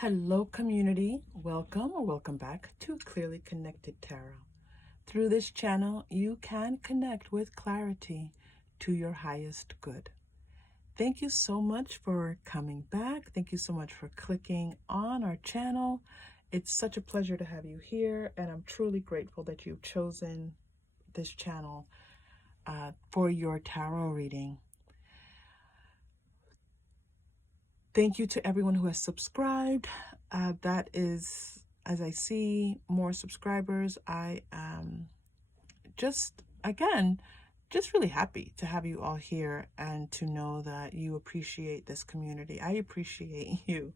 Hello, community. Welcome or welcome back to Clearly Connected Tarot. Through this channel, you can connect with clarity to your highest good. Thank you so much for coming back. Thank you so much for clicking on our channel. It's such a pleasure to have you here, and I'm truly grateful that you've chosen this channel for your tarot reading. Thank you to everyone who has subscribed. That is, as I see more subscribers, I am just really happy to have you all here and to know that you appreciate this community. I appreciate you.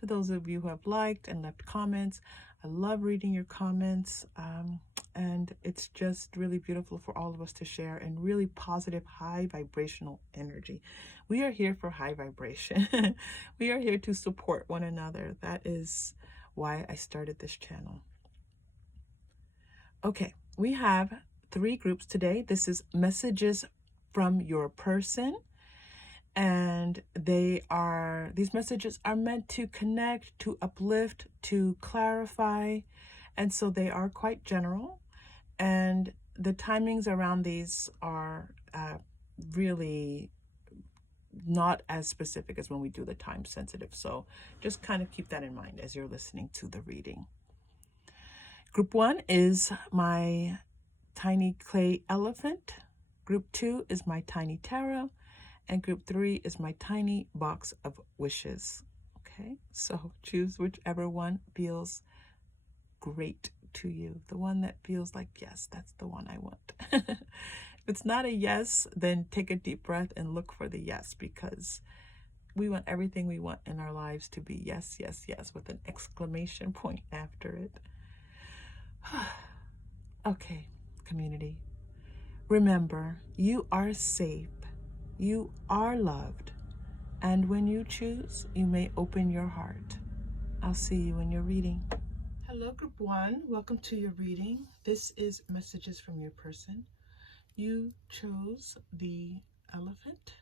To those of you who have liked and left comments, I love reading your comments. And it's just really beautiful for all of us to share in really positive, high vibrational energy. We are here for high vibration. We are here to support one another. That is why I started this channel. Okay, we have 3 groups today. This is messages from your person. And these messages are meant to connect, to uplift, to clarify. And so they are quite general. And the timings around these are really not as specific as when we do the time sensitive. So just kind of keep that in mind as you're listening to the reading. Group 1 is my tiny clay elephant. Group 2 is my tiny tarot. And group 3 is my tiny box of wishes. Okay, so choose whichever one feels great to you. The one that feels like, yes, that's the one I want. If it's not a yes, then take a deep breath and look for the yes, because we want everything we want in our lives to be yes, yes, yes, with an exclamation point after it. Okay, community. Remember, you are safe. You are loved. And when you choose, you may open your heart. I'll see you in your reading. Hello, group 1. Welcome to your reading. This is messages from your person. You chose the elephant.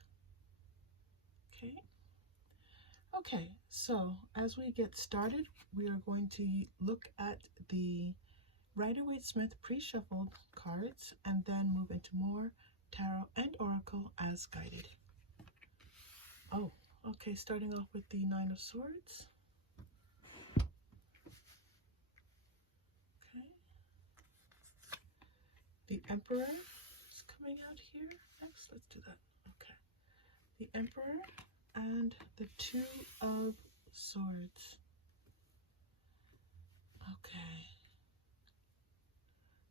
Okay, so as we get started, we are going to look at the Rider-Waite-Smith pre-shuffled cards and then move into more tarot and oracle as guided. Oh, okay, starting off with the 9 of Swords. Okay. The Emperor is coming out here next. Let's do that. Okay. The Emperor and the 2 of Swords. Okay.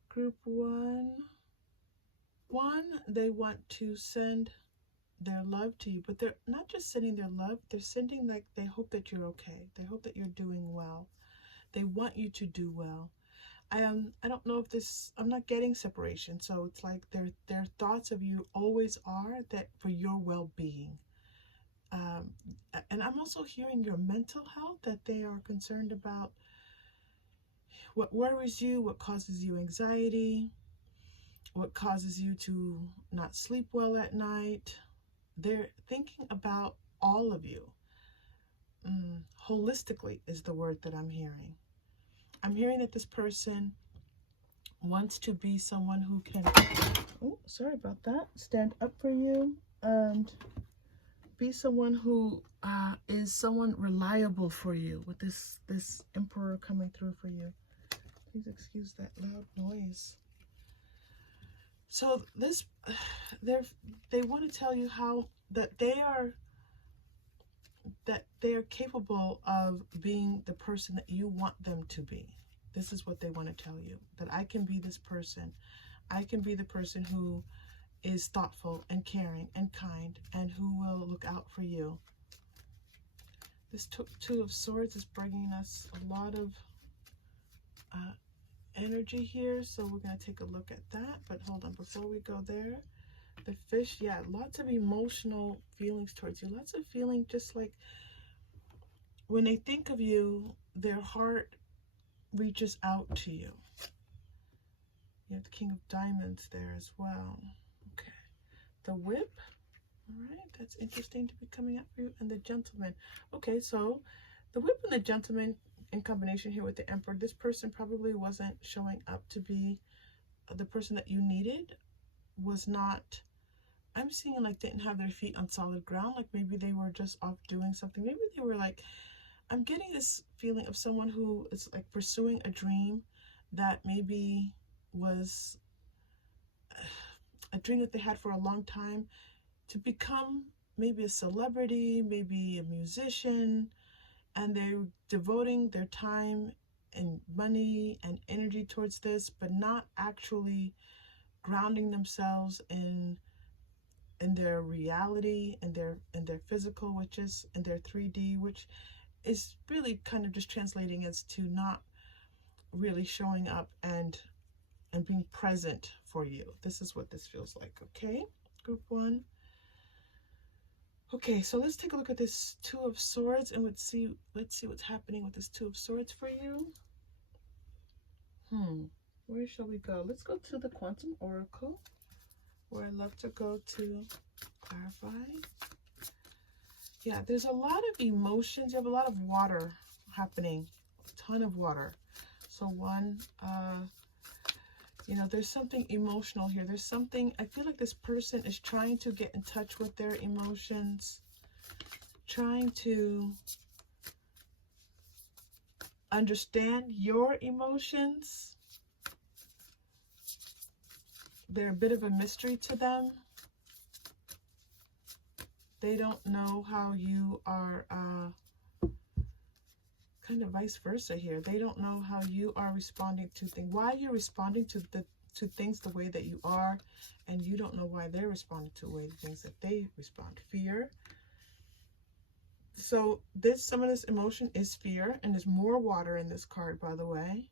Group 1. They want to send their love to you, but they're not just sending their love, they're sending like they hope that you're okay. They hope that you're doing well. They want you to do well. I don't know if this, I'm not getting separation, so it's like their thoughts of you always are that for your well-being. And I'm also hearing your mental health, that they are concerned about what worries you, what causes you anxiety, what causes you to not sleep well at night. They're thinking about all of you. Holistically is the word that I'm hearing. I'm hearing that this person wants to be someone who can, oh, sorry about that, stand up for you and be someone who is someone reliable for you, with this Emperor coming through for you. Please excuse that loud noise. So this, they want to tell you how that they are capable of being the person that you want them to be. This is what they want to tell you, that I can be this person. I can be the person who is thoughtful and caring and kind and who will look out for you. This 2 of Swords is bringing us a lot of energy here, so we're going to take a look at that. But hold on, before we go there, the Fish, yeah, lots of emotional feelings towards you. Lots of feeling, just like when they think of you, their heart reaches out to you. You have the King of Diamonds there as well. Okay. The Whip. All right, that's interesting to be coming up for you. And the Gentleman. Okay, so The Whip and the Gentleman in combination here with the Emperor, this person probably wasn't showing up to be the person that you needed, was not, I'm seeing like didn't have their feet on solid ground, like maybe they were just off doing something. Maybe they were like, I'm getting this feeling of someone who is like pursuing a dream that maybe was a dream that they had for a long time, to become maybe a celebrity, maybe a musician, and they're devoting their time and money and energy towards this, but not actually grounding themselves in their reality and their physical, which is in their 3D, which is really kind of just translating as to not really showing up and being present for you. This is what this feels like. Okay, group 1. Okay, so let's take a look at this Two of Swords, and let's see what's happening with this Two of Swords for you. Where shall we go? Let's go to the Quantum Oracle, where I love to go to clarify. Yeah, there's a lot of emotions. You have a lot of water happening, a ton of water. So one, you know, there's something emotional here. There's something, I feel like this person is trying to get in touch with their emotions, trying to understand your emotions. They're a bit of a mystery to them. They don't know how you are, kind of vice versa here. They don't know how you are responding to things, why you're responding to things the way that you are, and you don't know why they're responding to the way things that they respond. Fear. So some of this emotion is fear, and there's more water in this card, by the way.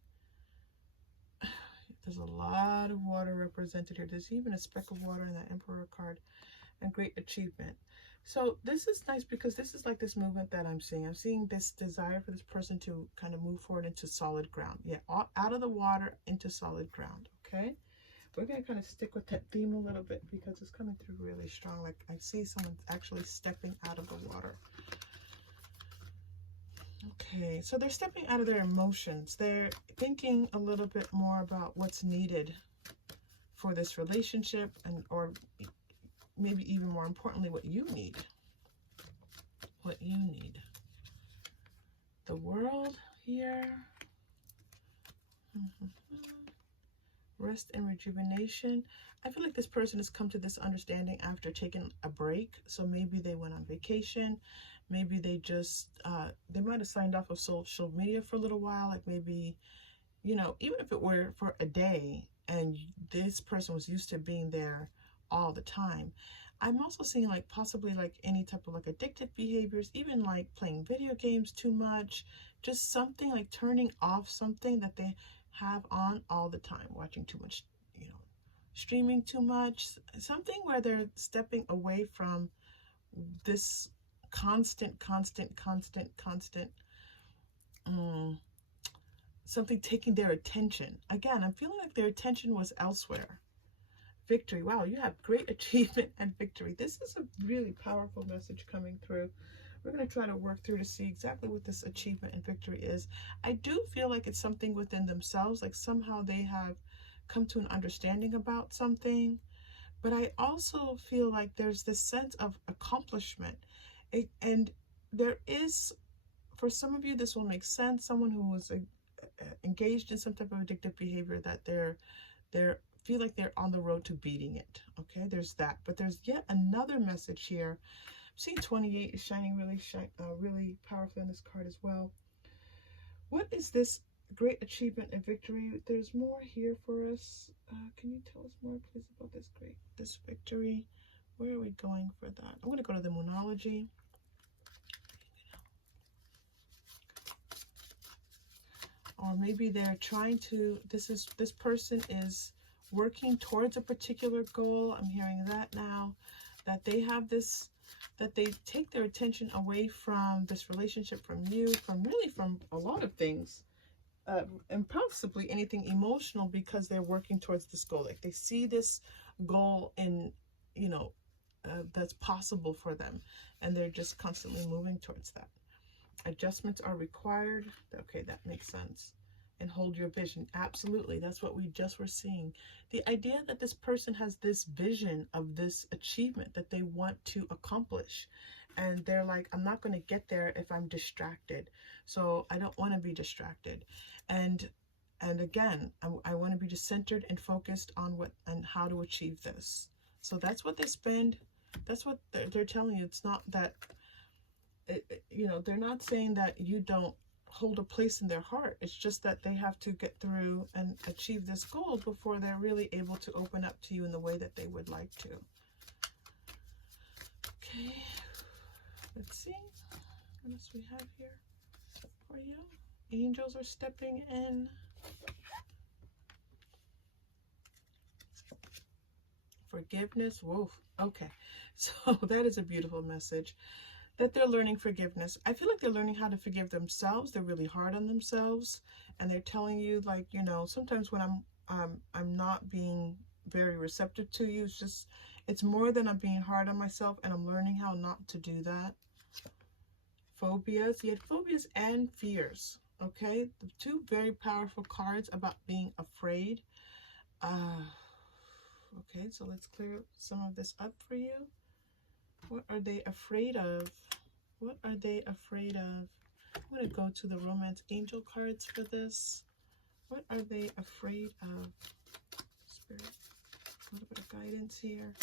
There's a lot of water represented here. There's even a speck of water in that Emperor card. And great achievement. So this is nice because this is like this movement that I'm seeing. I'm seeing this desire for this person to kind of move forward into solid ground. Yeah, out of the water into solid ground. Okay, we're going to kind of stick with that theme a little bit because it's coming through really strong. Like I see someone actually stepping out of the water. Okay, so they're stepping out of their emotions. They're thinking a little bit more about what's needed for this relationship, and or maybe even more importantly, what you need. What you need. The World here. Rest and rejuvenation. I feel like this person has come to this understanding after taking a break. So maybe they went on vacation. Maybe they just, they might have signed off of social media for a little while. Like maybe, you know, even if it were for a day and this person was used to being there all the time. I'm also seeing like possibly like any type of like addictive behaviors, even like playing video games too much, just something like turning off something that they have on all the time, watching too much, you know, streaming too much, something where they're stepping away from this constant, something taking their attention. Again, I'm feeling like their attention was elsewhere. Victory. Wow, you have great achievement and victory. This is a really powerful message coming through. We're going to try to work through to see exactly what this achievement and victory is. I do feel like it's something within themselves, like somehow they have come to an understanding about something. But I also feel like there's this sense of accomplishment. And there is, for some of you, this will make sense. Someone who was engaged in some type of addictive behavior, that they're feel like they're on the road to beating it. Okay, there's that. But there's yet another message here. I'm seeing 28 is shining really powerfully on this card as well. What is this great achievement and victory? There's more here for us. Can you tell us more, please, about this victory? Where are we going for that? I'm going to go to the Moonology. Or maybe they're trying to, this person is working towards a particular goal. I'm hearing that now, that they have this, that they take their attention away from this relationship, from you, from a lot of things, and possibly anything emotional, because they're working towards this goal. Like they see this goal in, you know, that's possible for them, and they're just constantly moving towards that. Adjustments are required. Okay, that makes sense. And hold your vision. Absolutely. That's what we just were seeing. The idea that this person has this vision of this achievement that they want to accomplish. And they're like, I'm not going to get there if I'm distracted. So I don't want to be distracted. And again, I want to be just centered and focused on what and how to achieve this. So that's what they spend. That's what they're telling you. It's not that, you know, they're not saying that you don't hold a place in their heart. It's just that they have to get through and achieve this goal before they're really able to open up to you in the way that they would like to. Okay, let's see what else we have here for you. Angels are stepping in. Forgiveness. Whoa. Okay, so that is a beautiful message. That they're learning forgiveness. I feel like they're learning how to forgive themselves. They're really hard on themselves, and they're telling you, like, you know, sometimes when I'm not being very receptive to you, it's more than I'm being hard on myself, and I'm learning how not to do that. Phobias. You had phobias and fears. Okay, the two very powerful cards about being afraid. Okay, so let's clear some of this up for you. What are they afraid of? What are they afraid of? I'm going to go to the romance angel cards for this. What are they afraid of? Spirit, a little bit of guidance here.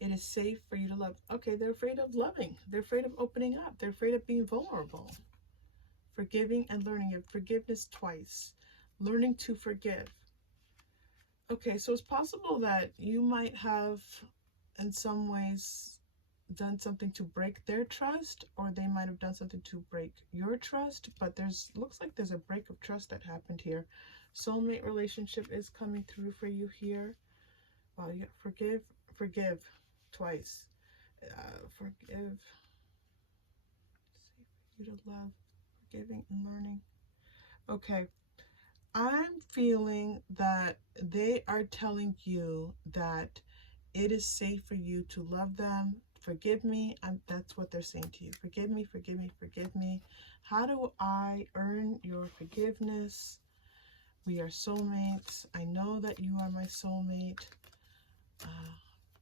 It is safe for you to love. Okay, they're afraid of loving. They're afraid of opening up. They're afraid of being vulnerable. Forgiving and learning of forgiveness twice. Learning to forgive. Okay, so it's possible that you might have, in some ways, done something to break their trust, or they might have done something to break your trust, but looks like there's a break of trust that happened here. Soulmate relationship is coming through for you here. Wow, you forgive twice. Forgive. Safe for you to love. Forgiving and learning. Okay. I'm feeling that they are telling you that it is safe for you to love them. Forgive me. That's what they're saying to you. Forgive me, forgive me, forgive me. How do I earn your forgiveness? We are soulmates. I know that you are my soulmate.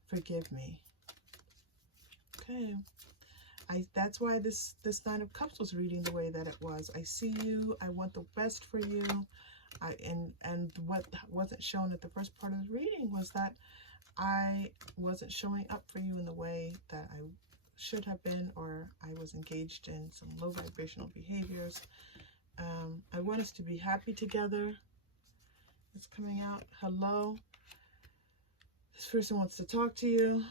Forgive me. Okay. That's why this Nine of Cups was reading the way that it was. I see you. I want the best for you. And what wasn't shown at the first part of the reading was that I wasn't showing up for you in the way that I should have been, or I was engaged in some low vibrational behaviors. I want us to be happy together. It's coming out. Hello. This person wants to talk to you.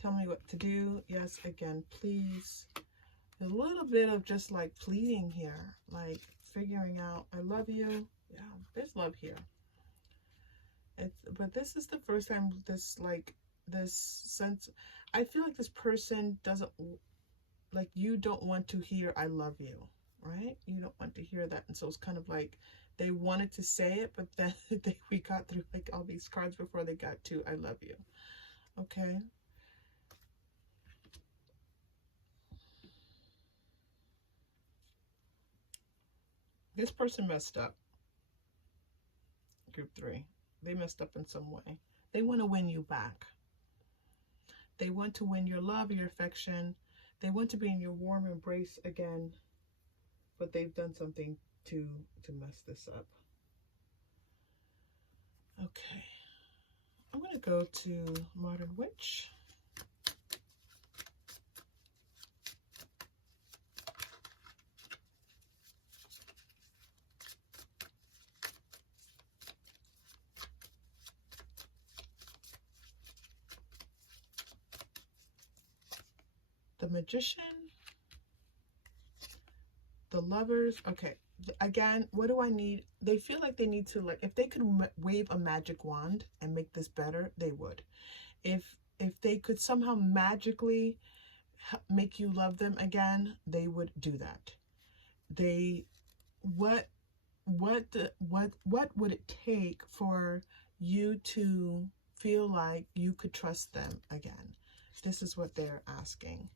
Tell me what to do. Yes, again, please. A little bit of just like pleading here, like figuring out, I love you. Yeah, there's love here. But this is the first time this sense, I feel like this person doesn't, like, you don't want to hear I love you, right? You don't want to hear that. And so it's kind of like they wanted to say it, but then we got through like all these cards before they got to I love you. Okay. This person messed up. Group 3. They messed up in some way. They want to win you back. They want to win your love, your affection. They want to be in your warm embrace again. But they've done something to mess this up. Okay. I'm going to go to Modern Witch. The Magician, the Lovers. Okay, again, what do I need? They feel like they need to, like, if they could wave a magic wand and make this better, they would. If they could somehow magically make you love them again, they would do that. What would it take for you to feel like you could trust them again. This is what they're asking.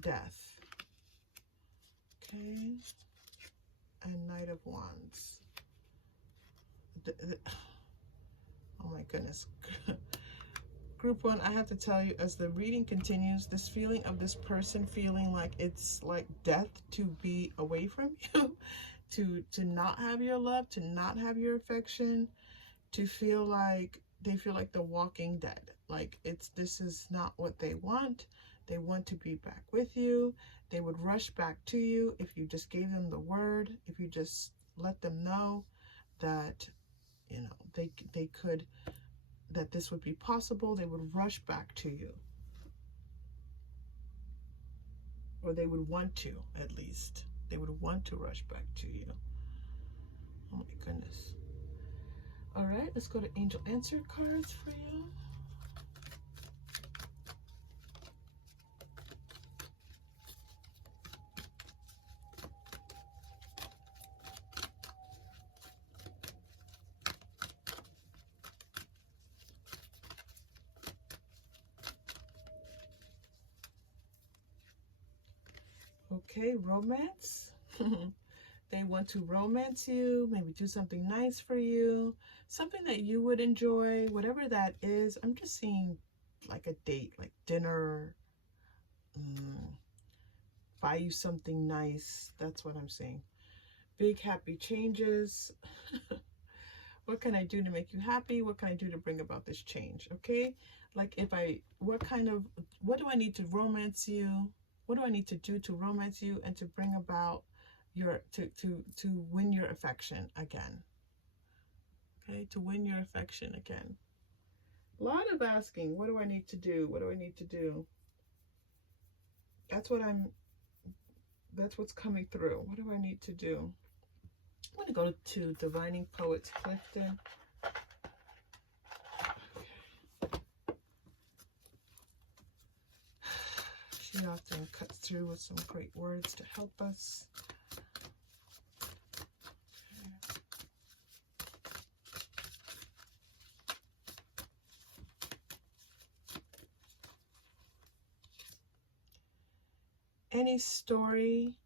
Death. Okay. And Knight of Wands. Oh my goodness. Group 1, I have to tell you, as the reading continues, this feeling of this person feeling like it's like death to be away from you, to not have your love, to not have your affection, to feel like they feel like the walking dead. Like this is not what they want. They want to be back with you. They would rush back to you if you just gave them the word, if you just let them know that, you know, they could, that this would be possible. They would rush back to you. Or they would want to, at least. They would want to rush back to you. Oh my goodness. All right, let's go to Angel Answer cards for you. Okay, romance. They want to romance you, maybe do something nice for you, something that you would enjoy, whatever that is. I'm just seeing like a date, like dinner, buy you something nice. That's what I'm saying. Big happy changes. What can I do to make you happy? What can I do to bring about this change? Okay, like what do I need to romance you? What do I need to do to romance you and to bring about your, to win your affection again? Okay, to win your affection again. A lot of asking, what do I need to do? What do I need to do? That's what's coming through. What do I need to do? I'm going to go to Divining Poets Clifton. She often cuts through with some great words to help us. Any story,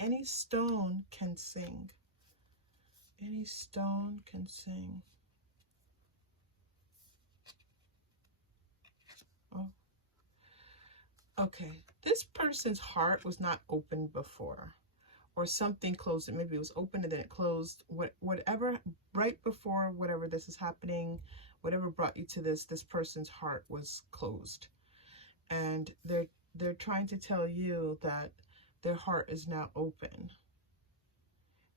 any stone can sing. Any stone can sing. Oh. Okay, this person's heart was not open before, or something closed it. Maybe it was open and then it closed. Whatever, right before whatever this is happening, whatever brought you to this person's heart was closed. And they're trying to tell you that their heart is now open,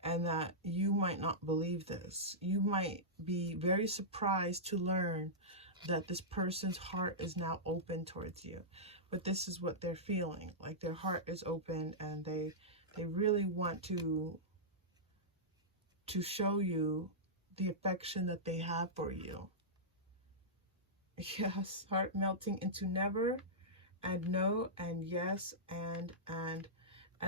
and that you might not believe this. You might be very surprised to learn that this person's heart is now open towards you. But this is what they're feeling, like their heart is open, and they really want to show you the affection that they have for you. Yes, heart melting into never, and no, and yes, and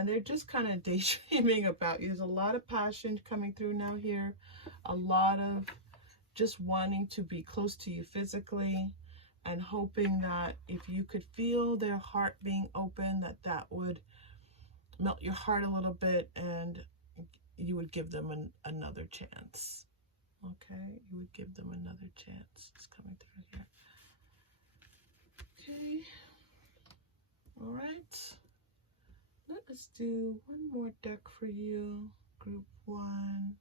they're just kind of daydreaming about you. There's a lot of passion coming through now here, a lot of just wanting to be close to you physically, and hoping that if you could feel their heart being open, that would melt your heart a little bit, and you would give them another chance. Okay, you would give them another chance. It's coming through here. Okay. All right. Let us do one more deck for you, group 1.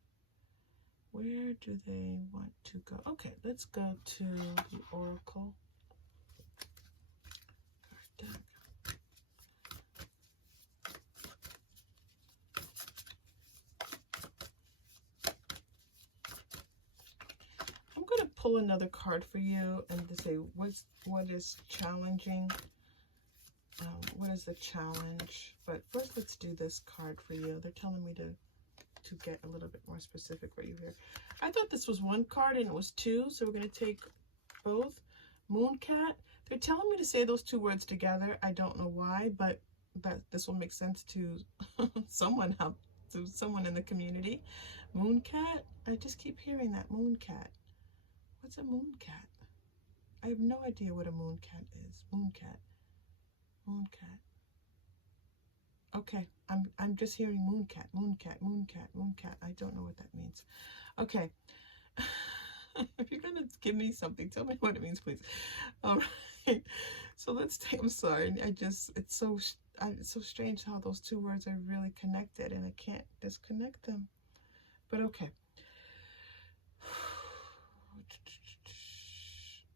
Where do they want to go? Okay, let's go to the Oracle card deck. I'm going to pull another card for you and to say what is challenging. What is the challenge? But first, let's do this card for you. They're telling me to get a little bit more specific for you here. I thought this was one card and it was 2, so we're going to take both. Mooncat. They're telling me to say those 2 words together. I don't know why, but this will make sense to someone in the community. Mooncat. I just keep hearing that. Mooncat. What's a moon cat? I have no idea what a moon cat is. Moon cat. Moon cat. Okay, I'm just hearing moon cat, moon cat, moon cat, moon cat. I don't know what that means. Okay. If you're gonna give me something, tell me what it means, please. All right. So let's take. I'm sorry. It's so strange how those two words are really connected, and I can't disconnect them. But okay.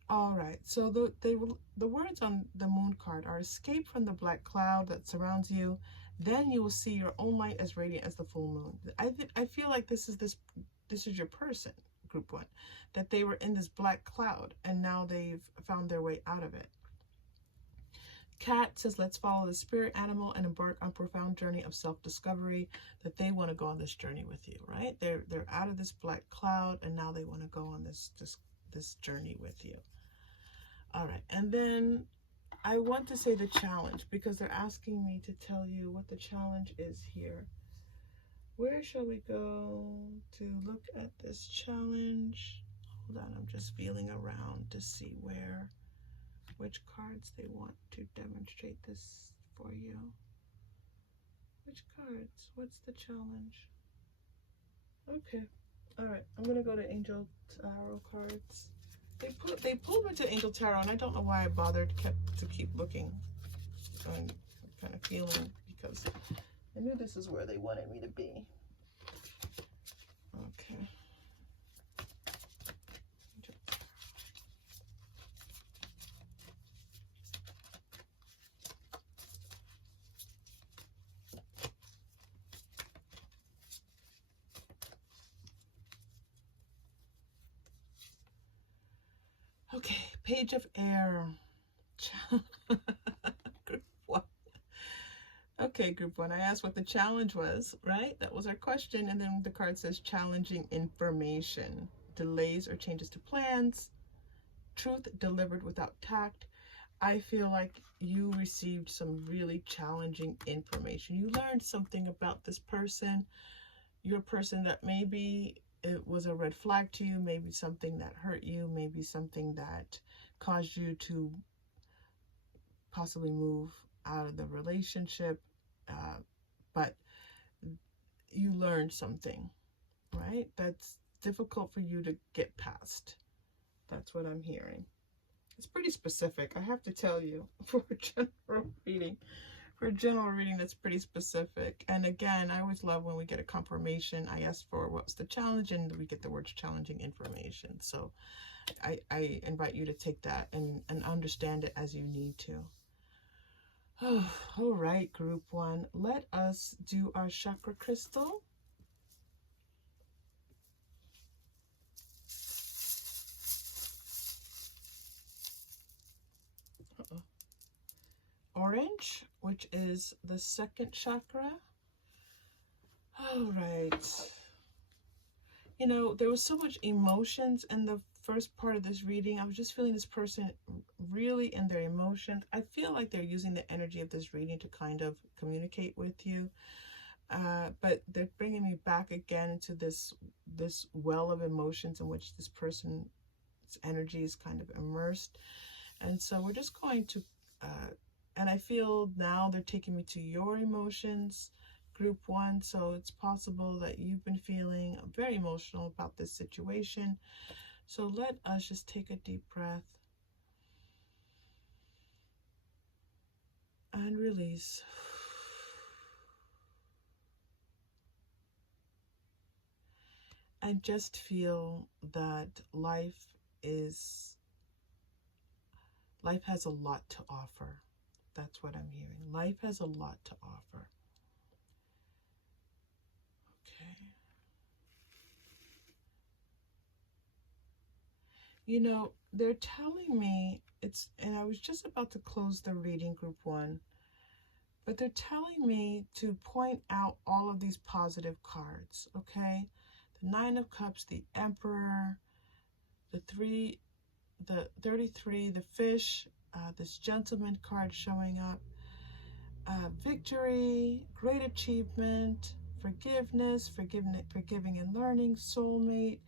All right. So the words on the moon card are: escape from the black cloud that surrounds you. Then you will see your own light as radiant as the full moon. I feel like this is your person, group one, that they were in this black cloud and now they've found their way out of it. Cat says, let's follow the spirit animal and embark on profound journey of self-discovery, that they want to go on this journey with you, right? They're out of this black cloud and now they want to go on this journey with you. All right. And then I want to say the challenge, because they're asking me to tell you what the challenge is here. Where shall we go to look at this challenge? Hold on, I'm just feeling around to see which cards they want to demonstrate this for you. Which cards? What's the challenge? Okay. All right, I'm gonna go to Angel Tarot cards. They pulled me to Angel Tarot, and I don't know why I bothered to keep looking. I'm kind of feeling, because I knew this is where they wanted me to be. Okay. Okay, Page of Air. Group one. Okay, group one. I asked what the challenge was, right? That was our question. And then the card says challenging information, delays or changes to plans, truth delivered without tact. I feel like you received some really challenging information. You learned something about this person, your person, that maybe it was a red flag to you, maybe something that hurt you, maybe something that caused you to possibly move out of the relationship, but you learned something, right? That's difficult for you to get past. That's what I'm hearing. It's pretty specific, I have to tell you, for a general reading. For a general reading, that's pretty specific. And again, I always love when we get a confirmation. I ask for what's the challenge, and we get the words challenging information. So I invite you to take that and understand it as you need to. Oh, all right, group one. Let us do our chakra crystal. Orange, which is the second chakra. All right. You know, there was so much emotions in the first part of this reading. I was just feeling this person really in their emotions. I feel like they're using the energy of this reading to kind of communicate with you. But they're bringing me back again into this well of emotions in which this person's energy is kind of immersed. And so we're just going to, and I feel now they're taking me to your emotions, group one. So it's possible that you've been feeling very emotional about this situation. So let us just take a deep breath and release. And just feel that life has a lot to offer. That's what I'm hearing. Life has a lot to offer. Okay. You know, they're telling me and I was just about to close the reading, group one, but they're telling me to point out all of these positive cards, okay? The Nine of Cups, the Emperor, the 33, the Fish, this Gentleman card showing up, victory, great achievement, forgiveness, forgiving and learning, soulmate,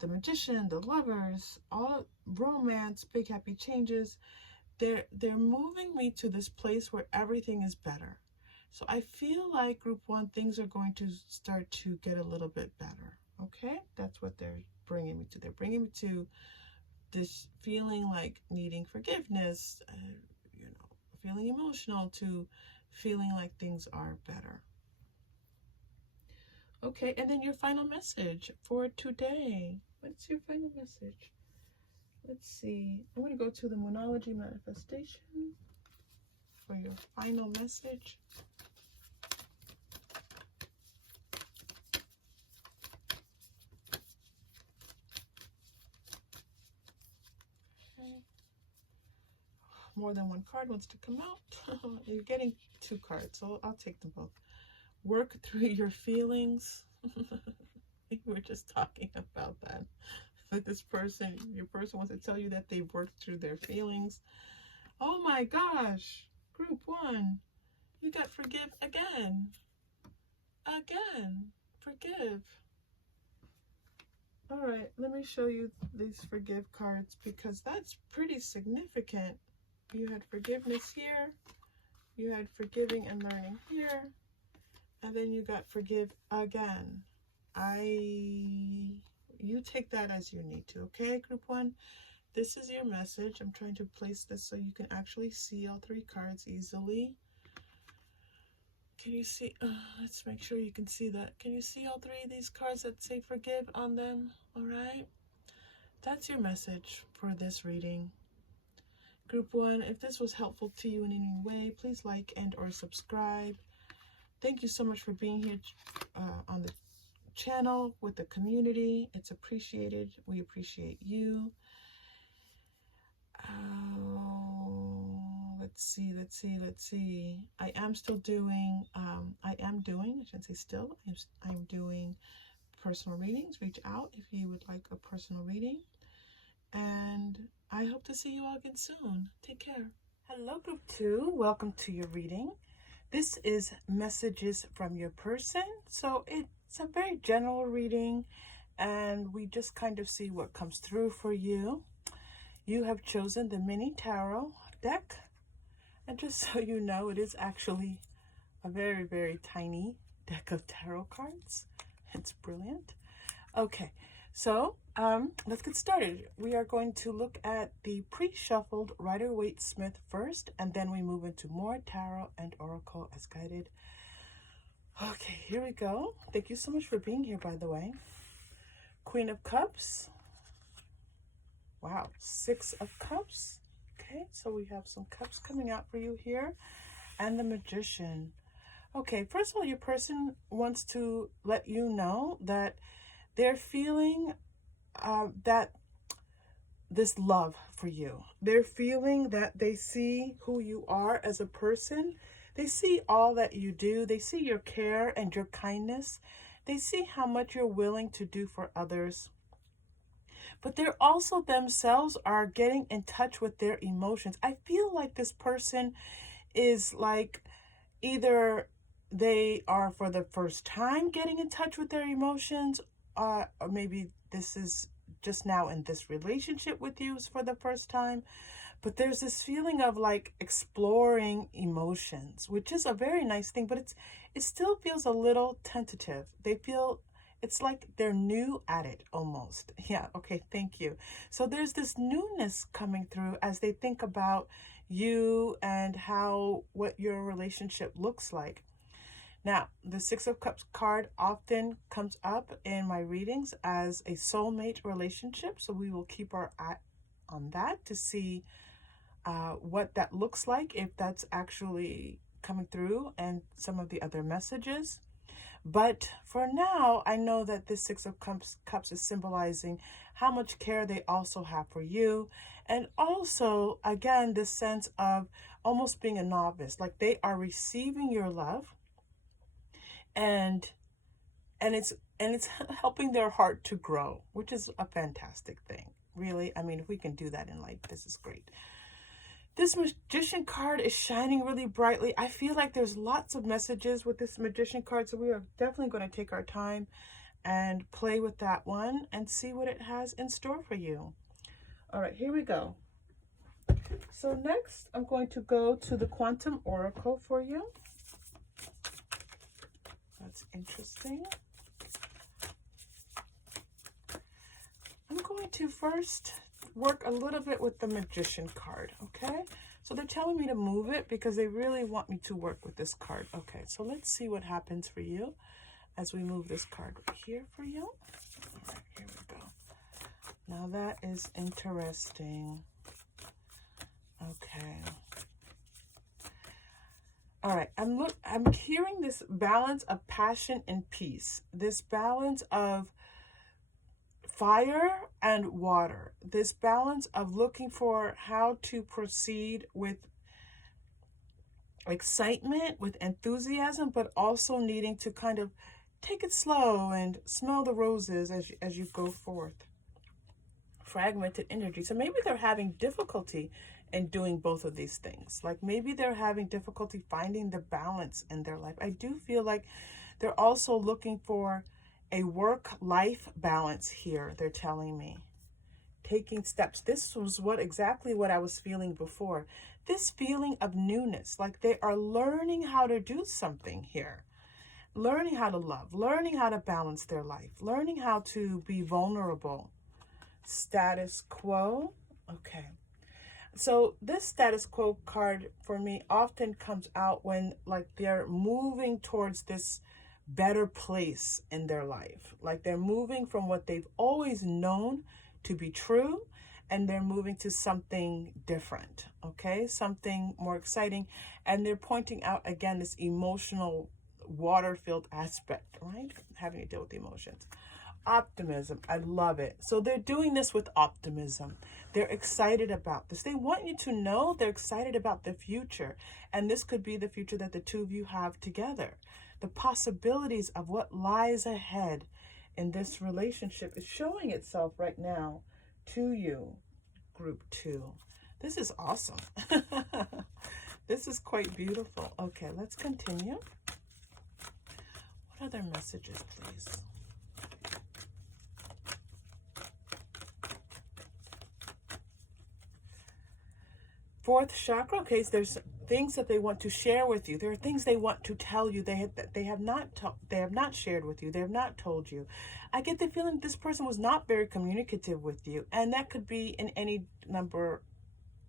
the Magician, the Lovers, all romance, big happy changes. They're moving me to this place where everything is better. So I feel like group 1, things are going to start to get a little bit better. Okay, that's what they're bringing me to. They're bringing me to this feeling like needing forgiveness, feeling emotional, to feeling like things are better. Okay, and then your final message for today. What's your final message? Let's see. I'm going to go to the Moonology Manifestation for your final message. Okay. More than one card wants to come out. You're getting 2 cards, so I'll take them both. Work through your feelings. We were just talking about that. That your person wants to tell you that they've worked through their feelings. Oh my gosh, group 1, you got forgive again. Forgive. All right, let me show you these forgive cards because that's pretty significant. You had forgiveness here, you had forgiving and learning here, and then you got forgive again. You take that as you need to, okay, group 1? This is your message. I'm trying to place this so you can actually see all 3 cards easily. Can you see? Let's make sure you can see that. Can you see all 3 of these cards that say forgive on them? All right. That's your message for this reading. Group 1, if this was helpful to you in any way, please like and or subscribe. Thank you so much for being here on the channel with the community. It's appreciated. We appreciate you. Let's see. I am doing, I shouldn't say still, I'm doing personal readings. Reach out if you would like a personal reading. And I hope to see you all again soon. Take care. Hello, group 2. Welcome to your reading. This is messages from your person. So it's a very general reading, and we just kind of see what comes through for you. You have chosen the mini tarot deck. And just so you know, it is actually a very, very tiny deck of tarot cards. It's brilliant. Okay, so let's get started. We are going to look at the pre-shuffled Rider-Waite-Smith first, and then we move into more tarot and oracle as guided. Okay, here we go. Thank you so much for being here, by the way. Queen of Cups. Wow, 6 of Cups. Okay, so we have some cups coming out for you here. And the Magician. Okay, first of all, your person wants to let you know that they're feeling that this love for you. They're feeling that they see who you are as a person. They see all that you do. They see your care and your kindness. They see how much you're willing to do for others. But they're also themselves are getting in touch with their emotions. I feel like this person is like either they are for the first time getting in touch with their emotions, or maybe this is just now in this relationship with you for the first time. But there's this feeling of like exploring emotions, which is a very nice thing, but it still feels a little tentative. They feel it's like they're new at it almost. Yeah, okay, thank you. So there's this newness coming through as they think about you and what your relationship looks like. Now, the 6 of Cups card often comes up in my readings as a soulmate relationship. So we will keep our eye on that to see what that looks like, if that's actually coming through, and some of the other messages. But for now, I know that this 6 of Cups is symbolizing how much care they also have for you. And also, again, this sense of almost being a novice, like they are receiving your love, and it's helping their heart to grow, which is a fantastic thing. Really, I mean, if we can do that in life, this is great. This Magician card is shining really brightly. I feel like there's lots of messages with this Magician card, so we are definitely going to take our time and play with that one and see what it has in store for you. All right, here we go. So next, I'm going to go to the Quantum Oracle for you. That's interesting. I'm going to first work a little bit with the Magician card, okay? So they're telling me to move it because they really want me to work with this card. Okay, so let's see what happens for you as we move this card right here for you. All right, here we go. Now that is interesting. Okay. All right, I'm hearing this balance of passion and peace. This balance of fire and water. This balance of looking for how to proceed with excitement, with enthusiasm, but also needing to kind of take it slow and smell the roses as you go forth. Fragmented energy. So maybe they're having difficulty in doing both of these things. Like maybe they're having difficulty finding the balance in their life. I do feel like they're also looking for a work-life balance here, they're telling me. Taking steps. This was exactly what I was feeling before. This feeling of newness, like they are learning how to do something here. Learning how to love, learning how to balance their life, learning how to be vulnerable. Status quo. Okay. So this status quo card for me often comes out when like they're moving towards this better place in their life. Like they're moving from what they've always known to be true, and they're moving to something different, okay? Something more exciting. And they're pointing out, again, this emotional water-filled aspect, right? Having to deal with emotions. Optimism, I love it. So they're doing this with optimism. They're excited about this. They want you to know they're excited about the future. And this could be the future that the two of you have together. The possibilities of what lies ahead in this relationship is showing itself right now to you, group 2. This is awesome. This is quite beautiful. Okay, let's continue. What other messages, please? Fourth chakra. Okay, so there's things that they want to share with you. There are things they want to tell you. They have not shared with you. They have not told you. I get the feeling this person was not very communicative with you, and that could be in any number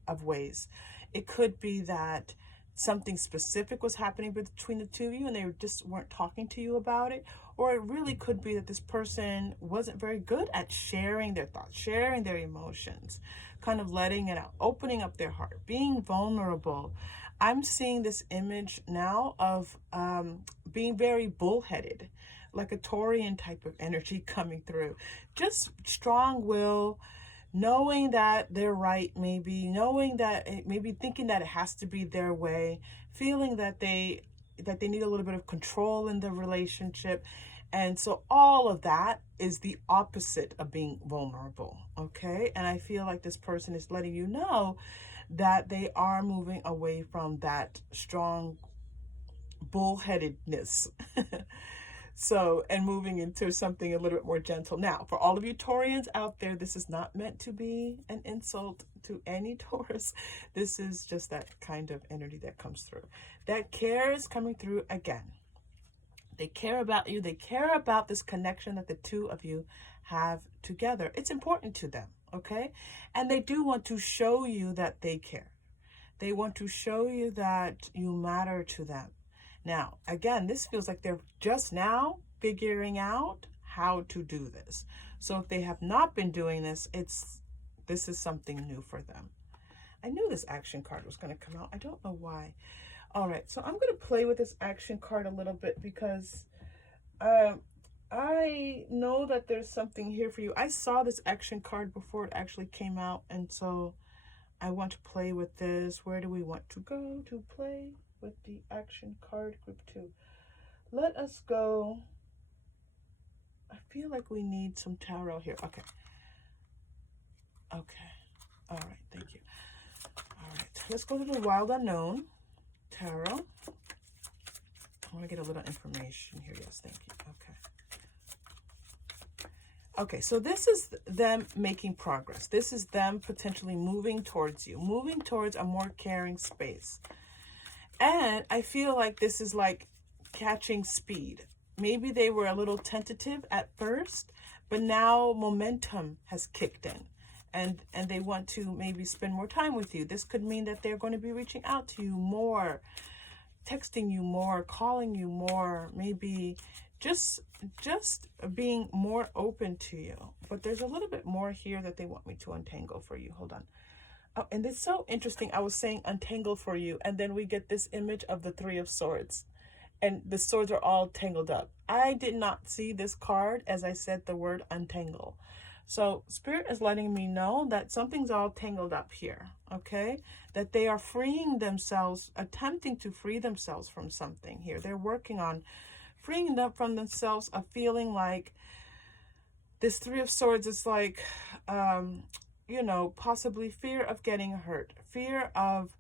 of ways. It could be that something specific was happening between the two of you and they just weren't talking to you about it. Or it really could be that this person wasn't very good at sharing their thoughts, sharing their emotions, kind of letting it out, opening up their heart, being vulnerable. I'm seeing this image now of being very bullheaded, like a Taurian type of energy coming through. Just strong will, knowing that they're right, maybe knowing that maybe thinking that it has to be their way, feeling that they need a little bit of control in the relationship. And so all of that is the opposite of being vulnerable, okay? And I feel like this person is letting you know that they are moving away from that strong bullheadedness. So, and moving into something a little bit more gentle. Now, for all of you Taurians out there, this is not meant to be an insult to any Taurus. This is just that kind of energy that comes through. That care is coming through again. They care about you. They care about this connection that the two of you have together. It's important to them, okay? And they do want to show you that they care. They want to show you that you matter to them. Now, again, this feels like they're just now figuring out how to do this. So if they have not been doing this, this is something new for them. I knew this action card was going to come out. I don't know why. All right, so I'm going to play with this action card a little bit because I know that there's something here for you. I saw this action card before it actually came out, and so I want to play with this. Where do we want to go to play with the action card, group 2? Let us go. I feel like we need some tarot here. Okay. All right, thank you. All right, let's go to the Wild Unknown Tarot. I want to get a little information here. Yes, thank you. Okay. Okay, so this is them making progress. This is them potentially moving towards you, moving towards a more caring space. And I feel like this is like catching speed. Maybe they were a little tentative at first, but now momentum has kicked in. And they want to maybe spend more time with you. This could mean that they're going to be reaching out to you more, texting you more, calling you more, maybe just being more open to you. But there's a little bit more here that they want me to untangle for you. Hold on. Oh, and it's so interesting. I was saying untangle for you, and then we get this image of the Three of Swords, and the swords are all tangled up. I did not see this card as I said the word untangle. So Spirit is letting me know that something's all tangled up here, okay? That they are freeing themselves, attempting to free themselves from something here. They're working on freeing them from themselves, of feeling like this Three of Swords is like, you know, possibly fear of getting hurt, fear of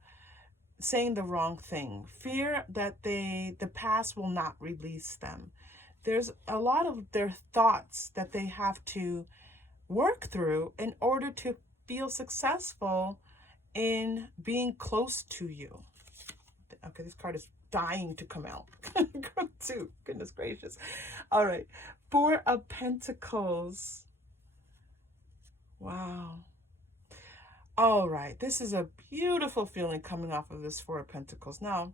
saying the wrong thing, fear that the past will not release them. There's a lot of their thoughts that they have to work through in order to feel successful in being close to you. Okay, this card is dying to come out. Too. Goodness gracious. All right. Four of Pentacles. Wow. All right. This is a beautiful feeling coming off of this Four of Pentacles. Now,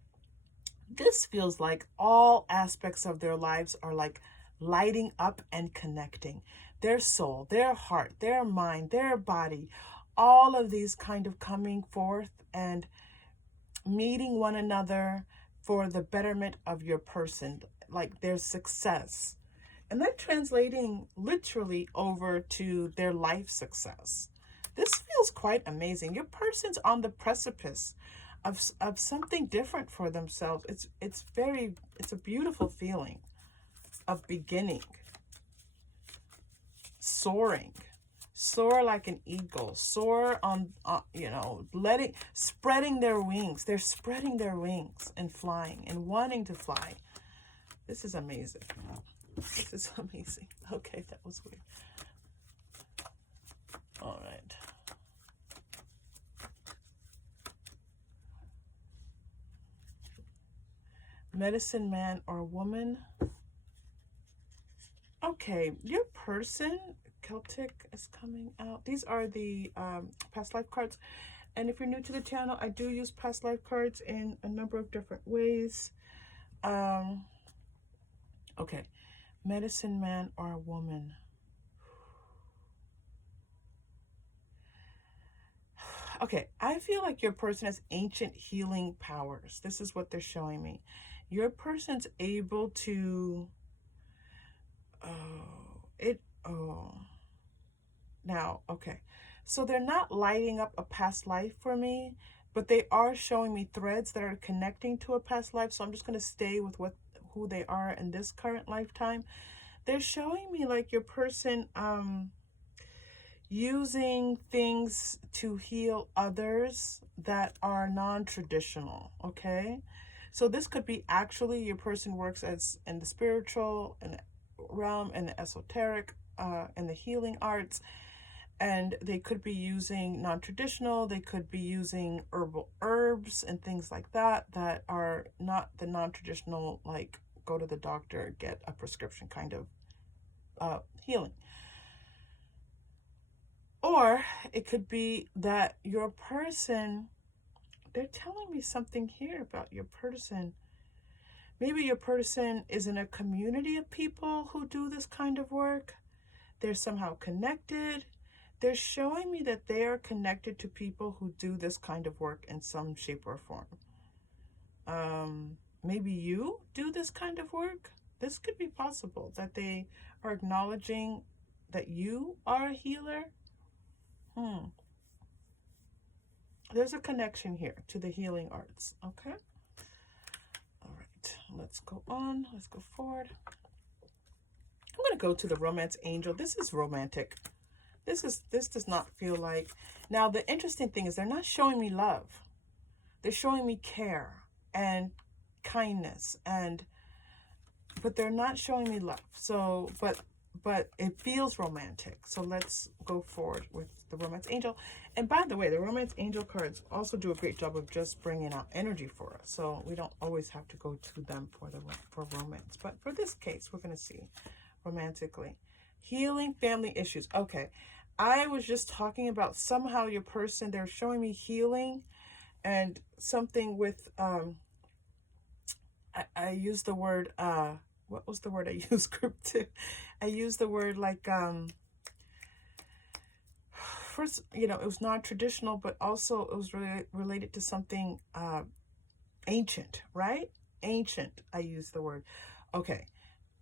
this feels like all aspects of their lives are like lighting up and connecting. Their soul, their heart, their mind, their body, all of these kind of coming forth and meeting one another for the betterment of your person, like their success. And that translating literally over to their life success. This feels quite amazing. Your person's on the precipice of something different for themselves. It's a beautiful feeling of beginning. Soaring. Soar like an eagle. Soar on, you know, spreading their wings. They're spreading their wings and flying and wanting to fly. This is amazing. This is amazing. Okay, that was weird. All right. Medicine man or woman. Okay, your person, Celtic is coming out. These are the past life cards. And if you're new to the channel, I do use past life cards in a number of different ways. Okay, medicine man or a woman. Okay, I feel like your person has ancient healing powers. This is what they're showing me. Your person's able to, now, okay. So they're not lighting up a past life for me, but they are showing me threads that are connecting to a past life. So I'm just going to stay with who they are in this current lifetime. They're showing me like your person, using things to heal others that are non-traditional, okay? So this could be actually your person works as in the spiritual and realm and the esoteric and the healing arts, and they could be using non-traditional, they could be using herbal herbs and things like that that are not the non-traditional, like go to the doctor, get a prescription kind of healing. Or it could be that your person, they're telling me something here about your person. Maybe your person is in a community of people who do this kind of work. They're somehow connected. They're showing me that they are connected to people who do this kind of work in some shape or form. Maybe you do this kind of work. This could be possible, that they are acknowledging that you are a healer. There's a connection here to the healing arts, okay? All right, let's go on. Let's go forward. I'm going to go to the romance angel. This is romantic. This does not feel like... Now, the interesting thing is they're not showing me love. They're showing me care and kindness, but they're not showing me love. So, but but it feels romantic. So let's go forward with the romance angel. And by the way, the romance angel cards also do a great job of just bringing out energy for us. So we don't always have to go to them for romance. But for this case, we're going to see romantically. Healing family issues. Okay. I was just talking about somehow your person, they're showing me healing and something with, I used the word, what was the word I used, group 2? I used the word like, first, you know, it was non-traditional, but also it was related to something ancient, right? Ancient, I used the word. Okay,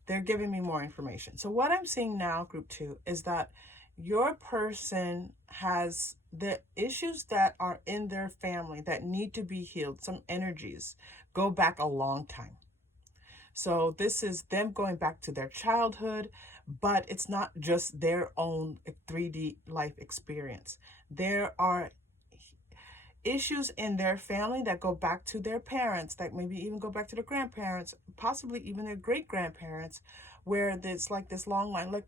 they're giving me more information. So what I'm seeing now, group 2, is that your person has the issues that are in their family that need to be healed. Some energies go back a long time. So this is them going back to their childhood, but it's not just their own 3D life experience. There are issues in their family that go back to their parents, that maybe even go back to their grandparents, possibly even their great grandparents, where there's like this long line. Like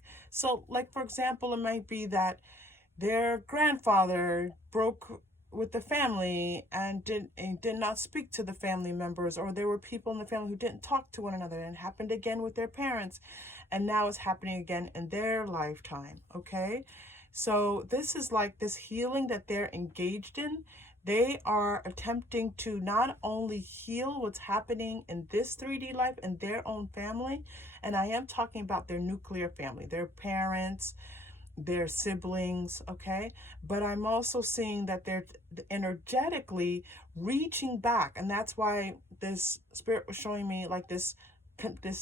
for example, it might be that their grandfather broke with the family and did not speak to the family members, or there were people in the family who didn't talk to one another, and it happened again with their parents, and now it's happening again in their lifetime. Okay, so this is like this healing that they're engaged in. They are attempting to not only heal what's happening in this 3D life in their own family, and I am talking about their nuclear family, their parents, their siblings, okay? But I'm also seeing that they're energetically reaching back, and that's why this spirit was showing me like this